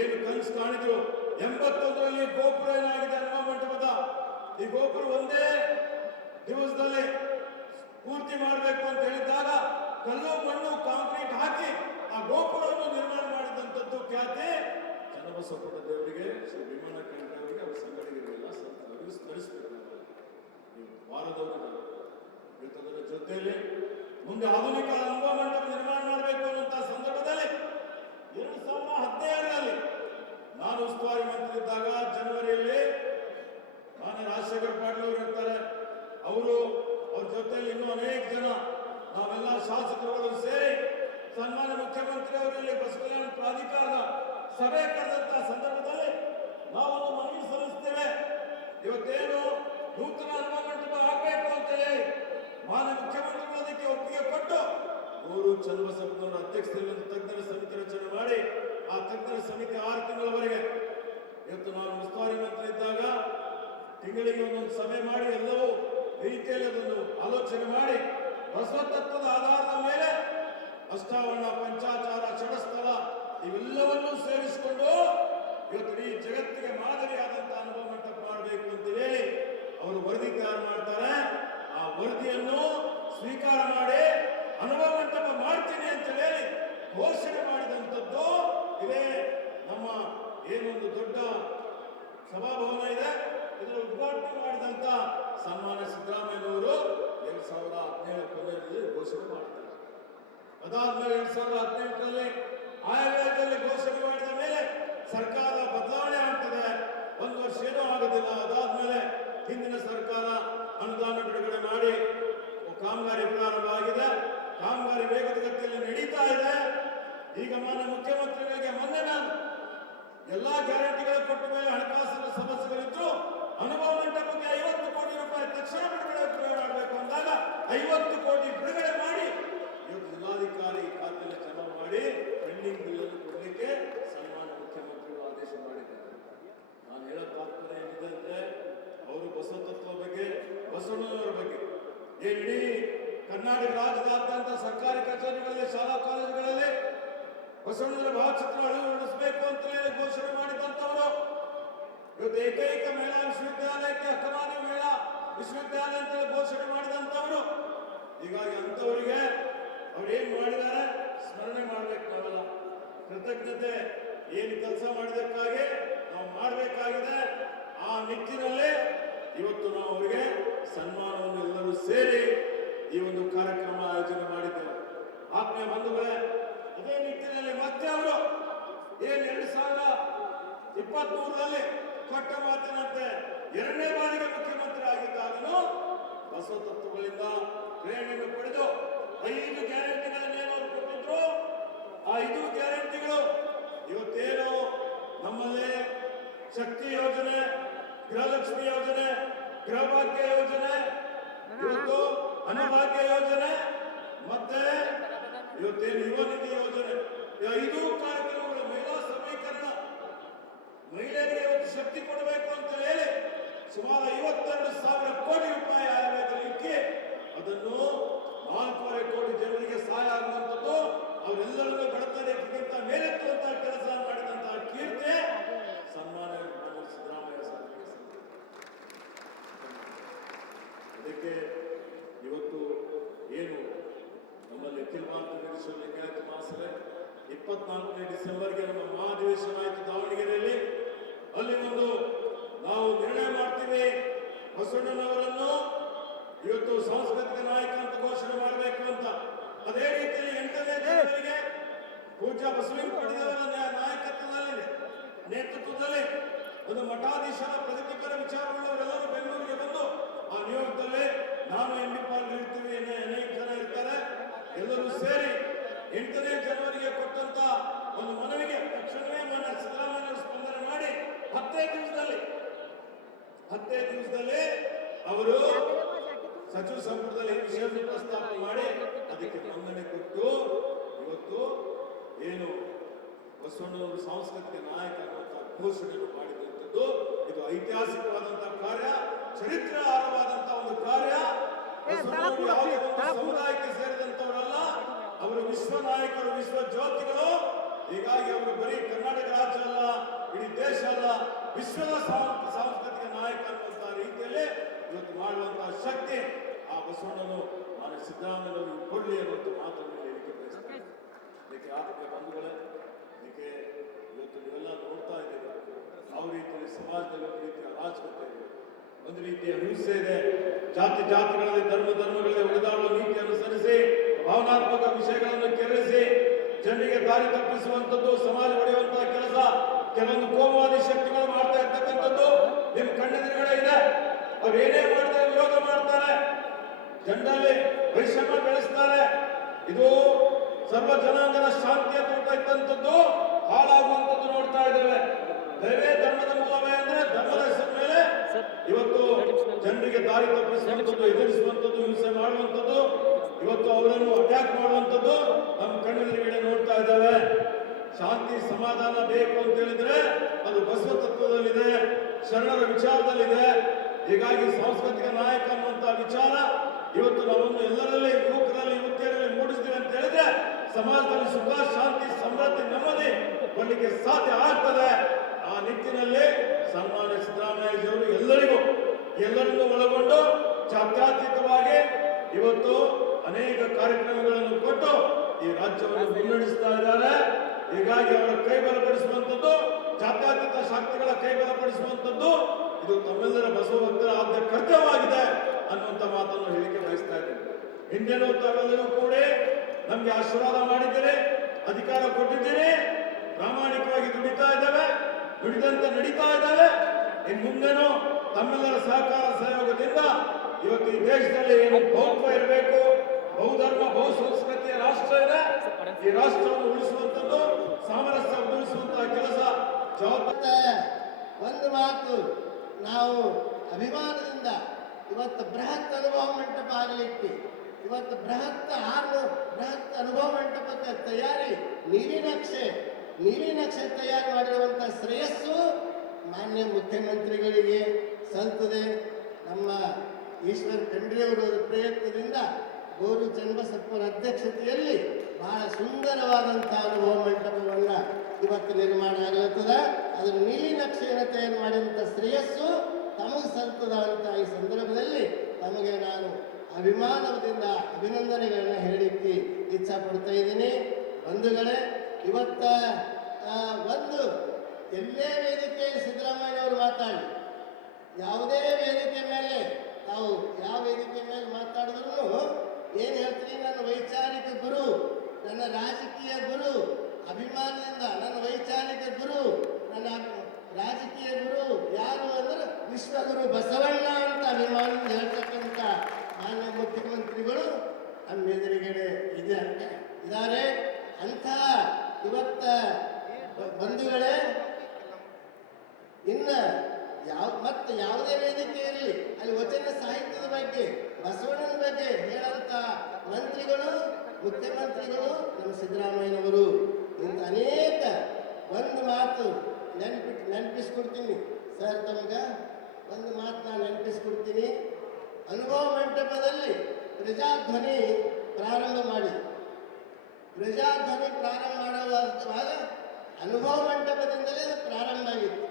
ಏನು ಕನಸು ಕಾಣಿದ್ರು 81ರಲ್ಲಿ ಗೋಪುರ ಏನಾಗಿದೆ ಅನುಭವ ಮಂಟಪದ ಈ ಗೋಪುರ ಒಂದೇ ದಿವಸದಲ್ಲಿ ಪೂರ್ತಿ ಮಾಡಬೇಕು ಅಂತ ಹೇಳಿದಾಗ ಕಲ್ಲು ಮಣ್ಣು ಕಾಂಕ್ರೀಟ್ ಹಾಕಿ ಆ ಗೋಪುರವನ್ನು ನಿರ್ಮಾಣ ಮಾಡಿದಂಥದ್ದು ಖ್ಯಾತಿ ಚನ್ನಬಸವ ದೇವರಿಗೆ, ಶ್ರೀ ಭೀಮಣ್ಣ ಖಂಡ್ರೆ ಅವರಿಗೆ, ಅವ್ರ ಸಂಘಟನೆಗಳಿಗೆಲ್ಲ ಅವರಿಗೆ ಸ್ಮರಿಸಬೇಕು. ವಾರದವರು ಇವತ್ತದರ ಜೊತೆಯಲ್ಲಿ ಮುಂದೆ ಆಧುನಿಕ ಅನುಭವ ಮಂಟಪ ನಿರ್ಮಾಣ ಮಾಡಬೇಕು ಅನ್ನುವಂತಹ ಸಂದರ್ಭದಲ್ಲಿ 2017ರಲ್ಲಿ ನಾನು ಉಸ್ತುವಾರಿ ಮಂತ್ರಿ ಇದ್ದಾಗ ಜನವರಿಯಲ್ಲಿ ಮಾನ್ಯ ರಾಜಶೇಖರ ಪಾಟೀಲ್ ಅವರು ಇರ್ತಾರೆ. ಅವರು ಅವ್ರ ಜೊತೆಯಲ್ಲಿ ಇನ್ನೂ ಅನೇಕ ಜನ ನಾವೆಲ್ಲ ಶಾಸಕರುಗಳು ಸೇರಿ ಸನ್ಮಾನ್ಯ ಮುಖ್ಯಮಂತ್ರಿ ಅವರಲ್ಲಿ ಬಸ್ ಕಲ್ಯಾಣ ಪ್ರಾಧಿಕಾರದ ಸಭೆ ಕರೆದಂತಹ ಸಂದರ್ಭದಲ್ಲಿ ನಾವೊಂದು ಮನವಿ ಸಲ್ಲಿಸ್ತೇವೆ. ಇವತ್ತೇನು ನೂತನ ಅನುಭವ ಮಂಟಪ ಆಗಬೇಕು ಅಂತ ಹೇಳಿ ಮಾನ್ಯ ಮುಖ್ಯಮಂತ್ರಿಗಳು ಅದಕ್ಕೆ ಒಪ್ಪಿಗೆ ಕೊಟ್ಟು ಮೂರು ಚನ್ನಬಸವನವರ ಅಧ್ಯಕ್ಷತೆಯಲ್ಲಿ ಒಂದು ತಜ್ಞರ ಸಮಿತಿ ರಚನೆ ಮಾಡಿ ಆ ತಜ್ಞರ ಸಮಿತಿ 6 ತಿಂಗಳವರೆಗೆ ಇವತ್ತು ನಾನು ಉಸ್ತುವಾರಿ ಮಂತ್ರಿ ಇದ್ದಾಗ ತಿಂಗಳಿಗೆ ಒಂದೊಂದು ಸಭೆ ಮಾಡಿ ಎಲ್ಲವೂ ರೀತಿಯಲ್ಲಿ ಅದನ್ನು ಆಲೋಚನೆ ಮಾಡಿ ಬಸವ ತತ್ವದ ಆಧಾರದ ಮೇಲೆ ಅಷ್ಟಾವರಣ, ಪಂಚಾಚಾರ, ಷಡಸ್ಥಲ ಇವೆಲ್ಲವನ್ನೂ ಸೇರಿಸಿಕೊಂಡು ಇವತ್ತು ಈ ಜಗತ್ತಿಗೆ ಮಾದರಿಯಾದಂತಹ ಅನುಭವ ಮಂಟಪ ಮಾಡಬೇಕು ಅಂತ ಹೇಳಿ ಅವರು ವರದಿ ತಯಾರು ಮಾಡ್ತಾರೆ. ಆ ವರದಿಯನ್ನು ಸ್ವೀಕಾರ ಮಾಡಿ ಅನುಭವ ಮಂಟಪ ಮಾಡ್ತೀನಿ ಅಂತ ಹೇಳಿ ಘೋಷಣೆ ಮಾಡಿದಂಥದ್ದು ಇದೇ ನಮ್ಮ ಏನೊಂದು ದೊಡ್ಡ ಸಭಾಭವನ ಇದೆ. ಇದರ ಉದ್ಘಾಟನೆ ಮಾಡಿದಂತ ಸನ್ಮಾನ್ಯ ಸಿದ್ದರಾಮಯ್ಯನವರು 2017 ಕೊನೆ ಅದಾದ್ಮೇಲೆ 2018ರಲ್ಲಿ ಆಯವ್ಯಯದಲ್ಲಿ ಘೋಷಣೆ ಮಾಡಿದ ಮೇಲೆ ಸರ್ಕಾರ ಬದಲಾವಣೆ ಆಗ್ತದೆ. ಒಂದು ವರ್ಷ ಏನೂ ಆಗೋದಿಲ್ಲ. ಅದಾದ್ಮೇಲೆ ಹಿಂದಿನ ಸರ್ಕಾರ ಅನುದಾನ ಬಿಡುಗಡೆ ಮಾಡಿ ಕಾಮಗಾರಿ ಪ್ರಾರಂಭ ಆಗಿದೆ. ಕಾಮಗಾರಿ ವೇಗದ ಗತಿಯಲ್ಲಿ ನಡೀತಾ ಇದೆ. ಈಗ ಮಾನ್ಯ ಮುಖ್ಯಮಂತ್ರಿಗಳಿಗೆ ಮೊನ್ನೆ ನಾನು ಎಲ್ಲಾ ಗ್ಯಾರಂಟಿಗಳು ಕೊಟ್ಟ ಮೇಲೆ ಹಣಕಾಸಿನ ಸಮಸ್ಯೆಗಳಿದ್ರು ಅನುಭವ ಮಂಟಪಕ್ಕೆ 50 ಕೋಟಿ ರೂಪಾಯಿ ತಕ್ಷಣ ಬಿಡುಗಡೆ ಮಾಡಬೇಕು ಅಂದಾಗ 50 ಕೋಟಿ ಬಿಡುಗಡೆ ಮಾಡಿ ಇವತ್ತು ಜಿಲ್ಲಾಧಿಕಾರಿ ಖಾತೆಯಲ್ಲಿ ಜಮಾ ಮಾಡಿ ಪೆಂಡಿಂಗ್ ಬಿಲ್ ಅನ್ನು ಕೊಡಲಿಕ್ಕೆ ಸನ್ಮಾನ್ಯ ಮುಖ್ಯಮಂತ್ರಿಗಳು ಆದೇಶ ಮಾಡಿದ್ದಾರೆ. ನಾನು ಹೇಳೋ ತಾತ್ಪರ್ಯ ಏನಿದೆ ಅಂದ್ರೆ ಅವರು ಬಸವ ತತ್ವ ಬಗ್ಗೆ, ಬಸವಣ್ಣನವರ ಬಗ್ಗೆ ಇಡೀ ಕರ್ನಾಟಕ ರಾಜ್ಯದಾದ್ಯಂತ ಸರ್ಕಾರಿ ಕಚೇರಿಗಳಲ್ಲಿ, ಶಾಲಾ ಕಾಲೇಜುಗಳಲ್ಲಿ ಬಸವಣ್ಣನ ಭಾವಚಿತ್ರ ಅಳವಡಿಸಬೇಕು ಅಂತ ಹೇಳಿ ಘೋಷಣೆ ಮಾಡಿದಂತವರು. ಇವತ್ತು ಏಕೈಕ ಮಹಿಳಾ ವಿಶ್ವವಿದ್ಯಾಲಯಕ್ಕೆ ಅಕ್ಕಮಾದೇವಿ ಮಹಿಳಾ ವಿಶ್ವವಿದ್ಯಾಲಯ ಅಂತ ಹೇಳಿ ಘೋಷಣೆ ಮಾಡಿದಂತವರು. ಹೀಗಾಗಿ ಅಂತವರಿಗೆ ಅವ್ರು ಏನ್ ಮಾಡಿದ್ದಾರೆ ಸ್ಮರಣೆ ಮಾಡ್ಬೇಕು. ನಾವೆಲ್ಲ ಕೃತಜ್ಞತೆ ಏನು ಕೆಲಸ ಮಾಡಿದಕ್ಕಾಗಿ ನಾವು ಮಾಡಬೇಕಾಗಿದೆ. ಆ ನಿಟ್ಟಿನಲ್ಲಿ ಇವತ್ತು ನಾವು ಅವರಿಗೆ ಸನ್ಮಾನವನ್ನು ಎಲ್ಲರೂ ಸೇರಿ ಈ ಒಂದು ಕಾರ್ಯಕ್ರಮ ಆಯೋಜನೆ ಮಾಡಿದ್ದೇವೆ. ಆತ್ಮೀಯ ಬಂಧುಗಳೇ, ಇದೇ ನಿಟ್ಟಿನಲ್ಲಿ ಮತ್ತೆ ಅವರು ಏನ್ 2023ರಲ್ಲಿ ಕೊಟ್ಟ ಮಾತಿನಂತೆ 2ನೇ ಬಾರಿಗೆ ಮುಖ್ಯಮಂತ್ರಿ ಆಗಿದ್ದಾಗಲೂ ಬಸವ ತತ್ವಗಳಿಂದ ಪ್ರೇರಣೆಯನ್ನು ಪಡೆದು 5 ಗ್ಯಾರಂಟಿಗಳನ್ನೇನು ಅವರು ಕೊಟ್ಟಿದ್ರು. ಆ 5 ಗ್ಯಾರಂಟಿಗಳು ಇವತ್ತೇನು ನಮ್ಮಲ್ಲಿ ಶಕ್ತಿ ಯೋಜನೆ, ಗೃಹಲಕ್ಷ್ಮಿ ಯೋಜನೆ, ಗೃಹಭಾಗ್ಯ ಯೋಜನೆ, ಇವತ್ತು ಅನ್ನಭಾಗ್ಯ ಯೋಜನೆ, ಮತ್ತೆ ಇವತ್ತೇನು ಯುವ ನಿಧಿ ಯೋಜನೆ, 5 ಕಾರ್ಯಕ್ರಮಗಳು ಮಹಿಳಾ ಸಬಲೀಕರಣ, ಮಹಿಳೆಯರಿಗೆ ಇವತ್ತು ಶಕ್ತಿ ಕೊಡಬೇಕು ಅಂತ ಹೇಳಿ ಸುಮಾರು 52,000 ಕೋಟಿ ರೂಪಾಯಿ ಆಯವ್ಯಯದಲ್ಲಿ ಇಕ್ಕಿ ಅದನ್ನು 4.5 ಕೋಟಿ ಜನರಿಗೆ ಸಹಾಯ ಆಗುವಂಥದ್ದು, ಅವರೆಲ್ಲರನ್ನೂ ಬಡತನಕ್ಕಿಂತ ಮೇಲೆತ್ತುವಂತಹ ಕೆಲಸ ಮಾಡಿದಂತಹ ಕೀರ್ತಿ ಸನ್ಮಾನ್ಯ ಸಿದ್ದರಾಮಯ್ಯ ಸಾಹೇಬರಿಗೆ ಸಲ್ಲಿದೆ. ಅದಕ್ಕೆ ಇವತ್ತು ಏನು ನಮ್ಮಲ್ಲಿ ಅಖಿಲ ಭಾರತ ವಿಶ್ವ ಲಿಂಗಾಯತ ಮಹಾಸಭೆ 24ನೇ ಡಿಸೆಂಬರ್ಗೆ ನಮ್ಮ ಮಹಾಧಿವೇಶನ ಆಯಿತು ದಾವಣಗೆರೆಯಲ್ಲಿ. ಅಲ್ಲಿ ಒಂದು ನಾವು ನಿರ್ಣಯ ಮಾಡ್ತೀವಿ, ಬಸವಣ್ಣನವರನ್ನು ಇವತ್ತು ಸಾಂಸ್ಕೃತಿಕ ನಾಯಕ ಅಂತ ಘೋಷಣೆ ಮಾಡಬೇಕು ಅಂತ. ಅದೇ ರೀತಿಯಲ್ಲಿ 8ನೇ ಜನವರಿಗೆ ಪೂಜ್ಯ ಬಸವಲಿಂಗ ಪಡೆದವರ ನಾಯಕತ್ವದಲ್ಲಿ ನೇತೃತ್ವದಲ್ಲಿ ಒಂದು ಮಠಾಧೀಶರ ಪ್ರಗತಿಪರ ವಿಚಾರವುಳ್ಳವರೆಲ್ಲರೂ ಬೆಂಗಳೂರಿಗೆ ಬಂದು ಆ ನಿಯೋಗದಲ್ಲಿ ನಾನು ಎಂಬಿಪಾಲ್ ಇರ್ತೀವಿ, ಅನೇಕ ಜನ ಇರ್ತಾರೆ, ಎಲ್ಲರೂ ಸೇರಿ 8ನೇ ಜನವರಿಗೆ ಕೊಟ್ಟಂತ ಒಂದು ಮನವಿಗೆ ತಕ್ಷಣವೇ ಮಾನ್ಯ ಸಿದ್ದರಾಮಯ್ಯ ಸ್ಪಂದನೆ ಮಾಡಿ 10 ದಿವಸದಲ್ಲಿ ಅವರು ಸಚಿವ ಸಂಪುಟದಲ್ಲಿ ಈ ವಿಷಯವನ್ನು ಪ್ರಸ್ತಾಪ ಮಾಡಿ ಅದಕ್ಕೆ ಮನ್ನಣೆ ಕೊಟ್ಟು ಇವತ್ತು ಏನು ಬಸವಣ್ಣನವರು ಸಾಂಸ್ಕೃತಿಕ ನಾಯಕ ಅನ್ನುವಂತಹ ಘೋಷಣೆಯನ್ನು ಮಾಡಿದಂಥದ್ದು ಇದು ಐತಿಹಾಸಿಕವಾದಂತಹ ಕಾರ್ಯ, ಚರಿತ್ರಾರ್ಹವಾದಂತಹ ಒಂದು ಕಾರ್ಯ. ಬಸವಣ್ಣನವರು ಯಾವುದೇ ಒಂದು ಸಮುದಾಯಕ್ಕೆ ಸೇರಿದಂತವರಲ್ಲ, ಅವರು ವಿಶ್ವ ನಾಯಕರು, ವಿಶ್ವ ಜ್ಯೋತಿಗಳು. ಹೀಗಾಗಿ ಅವರು ಬರೀ ಕರ್ನಾಟಕ ರಾಜ್ಯ ಅಲ್ಲ, ಇಡೀ ದೇಶ ಅಲ್ಲ, ವಿಶ್ವದ ಸಾಂಸ್ಕೃತಿಕ ನಾಯಕ ಅನ್ನುವಂತಹ ರೀತಿಯಲ್ಲಿ ಇವತ್ತು ಮಾಡುವಂತಹ ಶಕ್ತಿ ಆ ಬಸವಣ್ಣನು ನಾನು ಸಿದ್ದರಾಮಯ್ಯನವರು ಕೊಡ್ಲಿ ಅನ್ನುವಂಥ ಮಾತನ್ನು ಹೇಳಿಕೆ ಬಯಸ್ತೇನೆ. ಅದಕ್ಕೆ ಆತ್ಮೀಯ ಬಂಧುಗಳೇ, ಅದಕ್ಕೆ ಇವತ್ತು ನೀವೆಲ್ಲ ನೋಡ್ತಾ ಇದ್ದೀವಿ ಯಾವ ರೀತಿಯಲ್ಲಿ ಸಮಾಜದಲ್ಲಿ ಒಂದು ರೀತಿಯ ಅರಾಜಕತೆ ಇದೆ, ಒಂದು ರೀತಿಯ ಹಿಂಸೆ ಇದೆ. ಜಾತಿಗಳಲ್ಲಿ ಧರ್ಮಗಳಲ್ಲಿ ಒಡೆದಾಡುವ ನೀತಿ ಅನುಸರಿಸಿ ಭಾವನಾತ್ಮಕ ವಿಷಯಗಳನ್ನು ಕೆರಳಿಸಿ ಜನರಿಗೆ ದಾರಿ ತಪ್ಪಿಸುವಂಥದ್ದು, ಸಮಾಜ ಒಡೆಯುವಂತಹ ಕೆಲಸ ಕೆಲವೊಂದು ಕೋಮುವಾದಿ ಶಕ್ತಿಗಳು ಮಾಡ್ತಾ ಇರ್ತಕ್ಕಂಥದ್ದು ನಿಮ್ಮ ಕಣ್ಣೆದುರುಗಡೆ ಇದೆ. ಅವ್ರು ಏನೇ ಮಾಡ್ತಾರೆ ವಿರೋಧ ಮಾಡ್ತಾರೆ, ಜನರಲ್ಲಿ ವೈಷಮ್ಯ ಬೆಳೆಸ್ತಾರೆ. ಇದು ಸರ್ವ ಜನಾಂಗದ ಶಾಂತಿಯ ತೋಟ ಇದ್ದಂಥದ್ದು ಹಾಳಾಗುವಂಥದ್ದು ನೋಡ್ತಾ ಇದ್ದೇವೆ. ದೈವೇ ಧರ್ಮದ ಮೂಲವೇ ಅಂದ್ರೆ ಧರ್ಮದ ಹೆಸರ ಮೇಲೆ ಇವತ್ತು ಜನರಿಗೆ ದಾರಿ ತಪ್ಪಿಸುವಂಥದ್ದು, ಎದುರಿಸುವಂಥದ್ದು, ಹಿಂಸೆ ಮಾಡುವಂಥದ್ದು, ಇವತ್ತು ಅವರನ್ನು ಅಟ್ಯಾಕ್ ಮಾಡುವಂಥದ್ದು ನಮ್ಮ ಕಣ್ಣೆದುರುಗಡೆ ನೋಡ್ತಾ ಇದ್ದಾವೆ. ಶಾಂತಿ ಸಮಾಧಾನ ಬೇಕು ಅಂತ ಹೇಳಿದ್ರೆ ಅದು ಬಸವ ತತ್ವದಲ್ಲಿದೆ, ಶರಣರ ವಿಚಾರದಲ್ಲಿದೆ. ಹೀಗಾಗಿ ಸಾಂಸ್ಕೃತಿಕ ನಾಯಕ ಅನ್ನುವಂತಹ ವಿಚಾರ ಇವತ್ತು ನಾವೊಂದು ಎಲ್ಲರಲ್ಲಿ ಯುವಕರಲ್ಲಿ ಯುವತಿಯರಲ್ಲಿ ಮೂಡಿಸ್ತೀವಿ ಅಂತ ಹೇಳಿದ್ರೆ ಸಮಾಜದಲ್ಲಿ ಸುಖ ಶಾಂತಿ ಸಮೃದ್ಧಿ ನೆಮ್ಮದಿ ಬರಲಿಕ್ಕೆ ಸಾಧ್ಯ ಆಗ್ತದೆ. ಆ ನಿಟ್ಟಿನಲ್ಲಿ ಸನ್ಮಾನ್ಯ ಸಿದ್ದರಾಮಯ್ಯಜಿಯವರು ಎಲ್ಲರನ್ನೂ ಒಳಗೊಂಡು ಜಾತ್ಯತೀತವಾಗಿ ಇವತ್ತು ಅನೇಕ ಕಾರ್ಯಕ್ರಮಗಳನ್ನು ಕೊಟ್ಟು ಈ ರಾಜ್ಯವನ್ನು ಮುನ್ನಡೆಸ್ತಾ ಇದ್ದಾರೆ. ಹೀಗಾಗಿ ಅವರ ಕೈ ಬಲಪಡಿಸುವಂಥದ್ದು, ಜಾತ್ಯತೀತ ಶಕ್ತಿಗಳ ಕೈ ಬಲಪಡಿಸುವಂಥದ್ದು ಇದು ತಮ್ಮೆಲ್ಲರ ಬಸವ ಭಕ್ತರ ಆದ್ಯ ಕರ್ತವ್ಯವಾಗಿದೆ ಅನ್ನುವಂಥ ಮಾತನ್ನು ಹೇಳಿಕೆ ಬಯಸ್ತಾ ಇದ್ದೇನೆ. ಹಿಂದೆನೂ ತಾವೆಲ್ಲರೂ ಕೂಡ ನಮ್ಗೆ ಆಶೀರ್ವಾದ ಮಾಡಿದ್ದೀರಿ, ಅಧಿಕಾರ ಕೊಟ್ಟಿದ್ದೀರಿ, ಪ್ರಾಮಾಣಿಕವಾಗಿ ದುಡಿತಾ ಇದ್ದಾವೆ, ದುಡಿದಂತೆ ನಡೀತಾ ಇದ್ದಾವೆ. ಇನ್ನು ಮುಂದೆನೂ ತಮ್ಮೆಲ್ಲರ ಸಹಕಾರ ಸಹಯೋಗದಿಂದ ಇವತ್ತು ಈ ದೇಶದಲ್ಲಿ ಏನು ಬಹುತ್ವ ಇರಬೇಕು, ಬಹುಧರ್ಮ ಬಹು ಸಂಸ್ಕೃತಿಯ ರಾಷ್ಟ್ರ ಇದೆ. ಈ ರಾಷ್ಟ್ರವನ್ನು ಉಳಿಸುವಂಥದ್ದು, ಸಾಮರಸ್ಯ ಉಳಿಸುವಂತಹ ಕೆಲಸ ಜವಾಬ್ದಾರಿ. ಒಂದು ಮಾತು, ನಾವು ಅಭಿಮಾನದಿಂದ ಇವತ್ತು ಬೃಹತ್ ಅನುಭವ ಮಂಟಪ ಆಗಲಿಕ್ಕೆ, ಇವತ್ತು ಬೃಹತ್ ಅನುಭವ ಮಂಟಪಕ್ಕೆ ತಯಾರಿ ನೀಲಿ ನಕ್ಷೆ ತಯಾರು ಮಾಡಿರುವಂಥ ಶ್ರೇಯಸ್ಸು ಮಾನ್ಯ ಮುಖ್ಯಮಂತ್ರಿಗಳಿಗೆ ಸಲ್ತದೆ. ನಮ್ಮ ಈಶ್ವರ ಖಂಡ್ರೆಯವರ ಪ್ರಯತ್ನದಿಂದ ಗೋರು ಚನ್ನಬಸಪ್ಪರ ಅಧ್ಯಕ್ಷತೆಯಲ್ಲಿ ಬಹಳ ಸುಂದರವಾದಂಥ ಅನುಭವ ಮಂಟಪವನ್ನು ಇವತ್ತು ನಿರ್ಮಾಣ ಆಗಲತ್ತದ. ಅದರ ನೀಲಿ ನಕ್ಷೆಯನ್ನು ತಯಾರು ಮಾಡಿದಂಥ ಶ್ರೇಯಸ್ಸು ತಮಗೆ ಸಲ್ತದ ಅಂತ ಈ ಸಂದರ್ಭದಲ್ಲಿ ತಮಗೆ ನಾನು ಅಭಿಮಾನದಿಂದ ಅಭಿನಂದನೆಗಳನ್ನ ಹೇಳಲಿಕ್ಕೆ ಇಚ್ಛಾ ಪಡ್ತಾ ಇದ್ದೀನಿ. ಬಂಧುಗಳೇ, ಇವತ್ತ ಒಂದು ಎಲ್ಲೇ ವೇದಿಕೆಯಲ್ಲಿ ಸಿದ್ದರಾಮಯ್ಯನವರು ಮಾತಾಡಿ, ಯಾವುದೇ ವೇದಿಕೆ ಮೇಲೆ ತಾವು ಯಾವ ವೇದಿಕೆ ಮೇಲೆ ಮಾತಾಡಿದ್ರು ಏನು ಹೇಳ್ತೀನಿ, ನನ್ನ ವೈಚಾರಿಕ ಗುರು, ನನ್ನ ರಾಜಕೀಯ ಗುರು, ಅಭಿಮಾನದಿಂದ ನನ್ನ ವೈಚಾರಿಕ ಗುರು, ನನ್ನ ರಾಜಕೀಯ ಗುರು ಯಾರು ಅಂದ್ರೆ ವಿಶ್ವಗುರು ಬಸವಣ್ಣ ಅಂತ ಅಭಿಮಾನದಿಂದ ಹೇಳ್ತಕ್ಕಂಥ ಮಾನ್ಯ ಮುಖ್ಯಮಂತ್ರಿಗಳು ನಮ್ಮ ಎದುರುಗಡೆ ಇದ್ದಾರೆ. ಅಂಥ ಇವತ್ತ ಬಂಧುಗಳೇ, ಇನ್ನು ಮತ್ತೆ ಯಾವುದೇ ವೇದಿಕೆ ಇರಲಿ, ಅಲ್ಲಿ ವಚನ ಸಾಹಿತ್ಯದ ಬಗ್ಗೆ, ಬಸವಣ್ಣನ ಬಗ್ಗೆ ಹೇಳಂತ ಮಂತ್ರಿಗಳು, ಮುಖ್ಯಮಂತ್ರಿಗಳು ನಮ್ಮ ಸಿದ್ದರಾಮಯ್ಯನವರು. ಇಂಥ ಅನೇಕ ಒಂದು ಮಾತು ನೆನಪಿಸ್ಕೊಡ್ತೀನಿ ಸರ್, ತಮ್ಗೆ ಒಂದು ಮಾತು ನಾನು ನೆನಪಿಸ್ಕೊಡ್ತೀನಿ. ಅನುಭವ ಮಂಟಪದಲ್ಲಿ ಪ್ರಜಾಧ್ವನಿ ಪ್ರಾರಂಭ ಮಾಡುವಾಗ ಅನುಭವ ಮಂಟಪದಿಂದಲೇ ಅದು ಪ್ರಾರಂಭ ಆಗಿತ್ತು.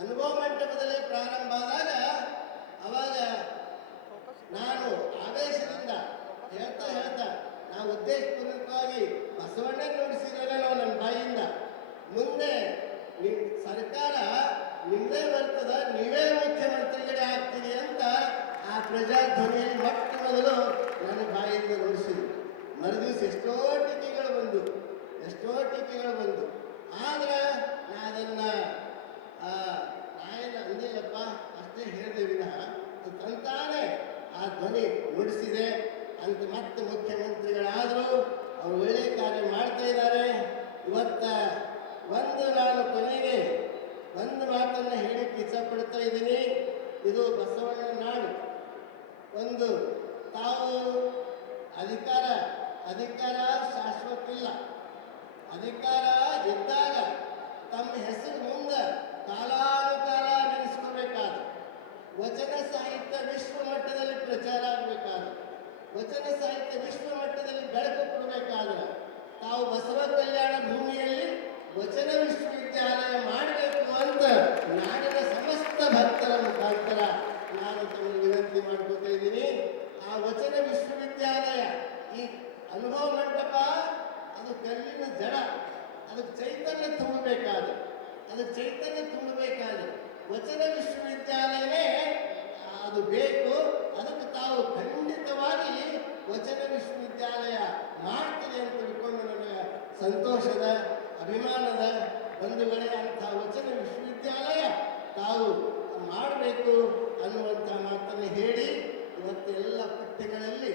ಅನುಭವ ಮಂಟಪದಲ್ಲಿ ಪ್ರಾರಂಭ ಆದಾಗ ಅವಾಗ ನಾನು ಆವೇಶದಿಂದ ಹೇಳ್ತಾ ನಾವು ಉದ್ದೇಶಪೂರ್ವಕವಾಗಿ ಬಸವಣ್ಣ ನುಡಿಸಿದರೆ ನನ್ನ ಬಾಯಿಂದ ಮುಂದೆ ಸರ್ಕಾರ ನಿಮ್ಮದೇ ಬರ್ತದ, ನೀವೇ ಮುಖ್ಯಮಂತ್ರಿಗಳೇ ಆಗ್ತೀರಿ ಅಂತ ಆ ಪ್ರಜಾಧ್ವನಿಯಲ್ಲಿ ಮೊಟ್ಟ ಮೊದಲು ನನ್ನ ಬಾಯಿಂದ ನುಡಿಸಿದ್ರು. ಮರುದಿವಸ ಎಷ್ಟೋ ಟೀಕೆಗಳು ಬಂದು ಆದ್ರೆ ನಾ ಅದನ್ನು ನಾಯೇನು ಅಂದಿಲ್ಲಪ್ಪ, ಅಷ್ಟೇ ಹೇಳಿದೆ ವಿನಃ ತಂತಾನೆ ಆ ಧ್ವನಿ ನುಡಿಸಿದೆ ಅಂತ. ಮತ್ತೆ ಮುಖ್ಯಮಂತ್ರಿಗಳಾದರೂ ಅವರು ಒಳ್ಳೆಯ ಕಾರ್ಯ ಮಾಡ್ತಾ ಇದ್ದಾರೆ. ಇವತ್ತ ನಾನು ಕೊನೆಗೆ ಒಂದು ಮಾತನ್ನು ಹೇಳಕ್ಕೆ ಇಚ್ಛಪಡ್ತಾ ಇದ್ದೀನಿ. ಇದು ಬಸವಣ್ಣನ ನಾಡು. ಒಂದು ತಾವು ಅಧಿಕಾರ ಶಾಶ್ವತ ಇಲ್ಲ. ಅಧಿಕಾರ ಇದ್ದಾಗ ತಮ್ಮ ಹೆಸರು ಮುಂದೆ ಕಾಲಾನುಕಾಲ ನೆನೆಸ್ಕೋಬೇಕಾದ, ವಚನ ಸಾಹಿತ್ಯ ವಿಶ್ವ ಮಟ್ಟದಲ್ಲಿ ಪ್ರಚಾರ ಆಗಬೇಕಾದ, ವಚನ ಸಾಹಿತ್ಯ ವಿಶ್ವ ಮಟ್ಟದಲ್ಲಿ ಬೆಳಕು ಕೊಡಬೇಕಾದ್ರೆ ತಾವು ಬಸವ ಕಲ್ಯಾಣ ಭೂಮಿಯಲ್ಲಿ ವಚನ ವಿಶ್ವವಿದ್ಯಾಲಯ ಮಾಡಬೇಕು ಅಂತ ನಾಡಿನ ಸಮಸ್ತ ಭಕ್ತರ ಮುಖಾಂತರ ನಾನು ತಮಗೆ ವಿನಂತಿ ಮಾಡ್ಕೋತಾ ಇದ್ದೀನಿ. ಆ ವಚನ ವಿಶ್ವವಿದ್ಯಾಲಯ, ಈ ಅನುಭವ ಮಂಟಪ, ಅದು ಕಲ್ಲಿನ ಜಡ, ಅದಕ್ಕೆ ಚೈತನ್ಯ ತುಂಬಬೇಕಾದ್ರೆ ವಚನ ವಿಶ್ವವಿದ್ಯಾಲಯವೇ ಅದು ಬೇಕು. ಅದಕ್ಕೆ ತಾವು ಖಂಡಿತವಾಗಿ ವಚನ ವಿಶ್ವವಿದ್ಯಾಲಯ ಮಾಡ್ತೀರಿ ಅಂತ ತಿಳ್ಕೊಂಡು ನನಗೆ ಸಂತೋಷದ, ಅಭಿಮಾನದ ಬಂಧುಗಳೇ. ಅಂಥ ವಚನ ವಿಶ್ವವಿದ್ಯಾಲಯ ತಾವು ಮಾಡಬೇಕು ಅನ್ನುವಂಥ ಮಾತನ್ನು ಹೇಳಿ, ಇವತ್ತು ಎಲ್ಲ ಪಠ್ಯಗಳಲ್ಲಿ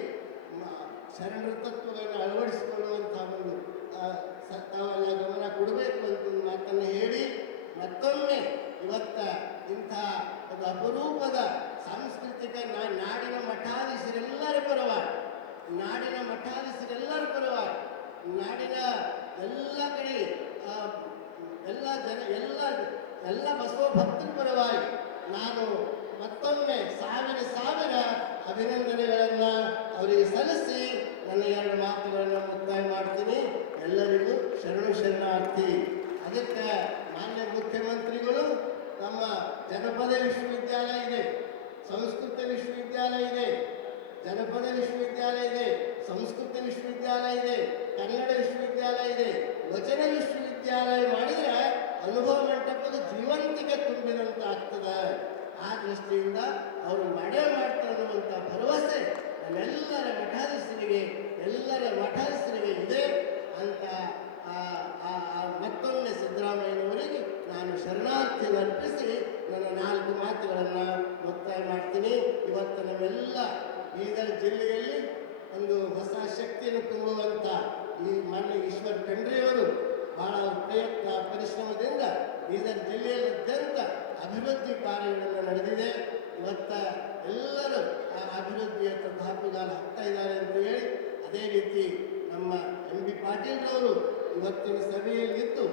ಶರಣರ ತತ್ವಗಳನ್ನು ಅಳವಡಿಸಿಕೊಳ್ಳುವಂಥ ಒಂದು ತಾವೆಲ್ಲ ಗಮನ ಕೊಡಬೇಕು ಅಂತ ಒಂದು ಮಾತನ್ನು ಹೇಳಿ, ಮತ್ತೊಮ್ಮೆ ಇವತ್ತ ಇಂಥ ಒಂದು ಅಪರೂಪದ ಸಾಂಸ್ಕೃತಿಕ ನಾಡಿನ ಮಠಾಧೀಶರೆಲ್ಲರ ಪರವಾಗಿ, ನಾಡಿನ ಎಲ್ಲ ಕಡೆ ಎಲ್ಲ ಬಸವ ಭಕ್ತರ ಪರವಾಗಿ ನಾನು ಮತ್ತೊಮ್ಮೆ ಸಾವಿರ ಅಭಿನಂದನೆಗಳನ್ನು ಅವರಿಗೆ ಸಲ್ಲಿಸಿ ನನ್ನ ಎರಡು ಮಾತುಗಳನ್ನು ಮುಕ್ತಾಯ ಮಾಡ್ತೀನಿ. ಎಲ್ಲರಿಗೂ ಶರಣಾರ್ಥಿ. ಅದಕ್ಕೆ ಮಾನ್ಯ ಮುಖ್ಯಮಂತ್ರಿಗಳು ನಮ್ಮ ಜನಪದ ವಿಶ್ವವಿದ್ಯಾಲಯ ಇದೆ, ಸಂಸ್ಕೃತ ವಿಶ್ವವಿದ್ಯಾಲಯ ಇದೆ, ಜನಪದ ವಿಶ್ವವಿದ್ಯಾಲಯ ಇದೆ, ಸಂಸ್ಕೃತ ವಿಶ್ವವಿದ್ಯಾಲಯ ಇದೆ, ಕನ್ನಡ ವಿಶ್ವವಿದ್ಯಾಲಯ ಇದೆ, ವಚನ ವಿಶ್ವವಿದ್ಯಾಲಯ ಮಾಡಿದರೆ ಅನುಭವ ಮಂಟಪದ ಜೀವಂತಿಕೆ ತುಂಬಿದಂತ ಆಗ್ತದೆ. ಆ ದೃಷ್ಟಿಯಿಂದ ಅವರು ಮಾಡೇ ಮಾಡ್ತಾರೆ ಅನ್ನುವಂಥ ಭರವಸೆ ನಮ್ಮೆಲ್ಲರ ಮಠಾಧೀಶರಿಗೆ, ಎಲ್ಲರ ಮಠಾಧೀಶ ಶಕ್ತಿಯನ್ನು ತುಂಬುವಂತ ಈ ಮಾನ್ಯ ಈಶ್ವರ್ ಖಂಡ್ರೆಯವರು ಬಹಳ ಪ್ರಯತ್ನ ಪರಿಶ್ರಮದಿಂದ ಬೀದರ್ ಜಿಲ್ಲೆಯಾದ್ಯಂತ ಅಭಿವೃದ್ಧಿ ಕಾರ್ಯಗಳನ್ನು ನಡೆದಿದೆ. ಇವತ್ತ ಎಲ್ಲರೂ ಆ ಅಭಿವೃದ್ಧಿಯತ್ತ ದಾಪುಗಾಲು ಹಾಕ್ತಾ ಇದ್ದಾರೆ ಅಂತ ಹೇಳಿ, ಅದೇ ರೀತಿ ನಮ್ಮ ಎಂ ಬಿ ಪಾಟೀಲ್ ರವರು ಇವತ್ತಿನ ಸಭೆಯಲ್ಲಿದ್ದು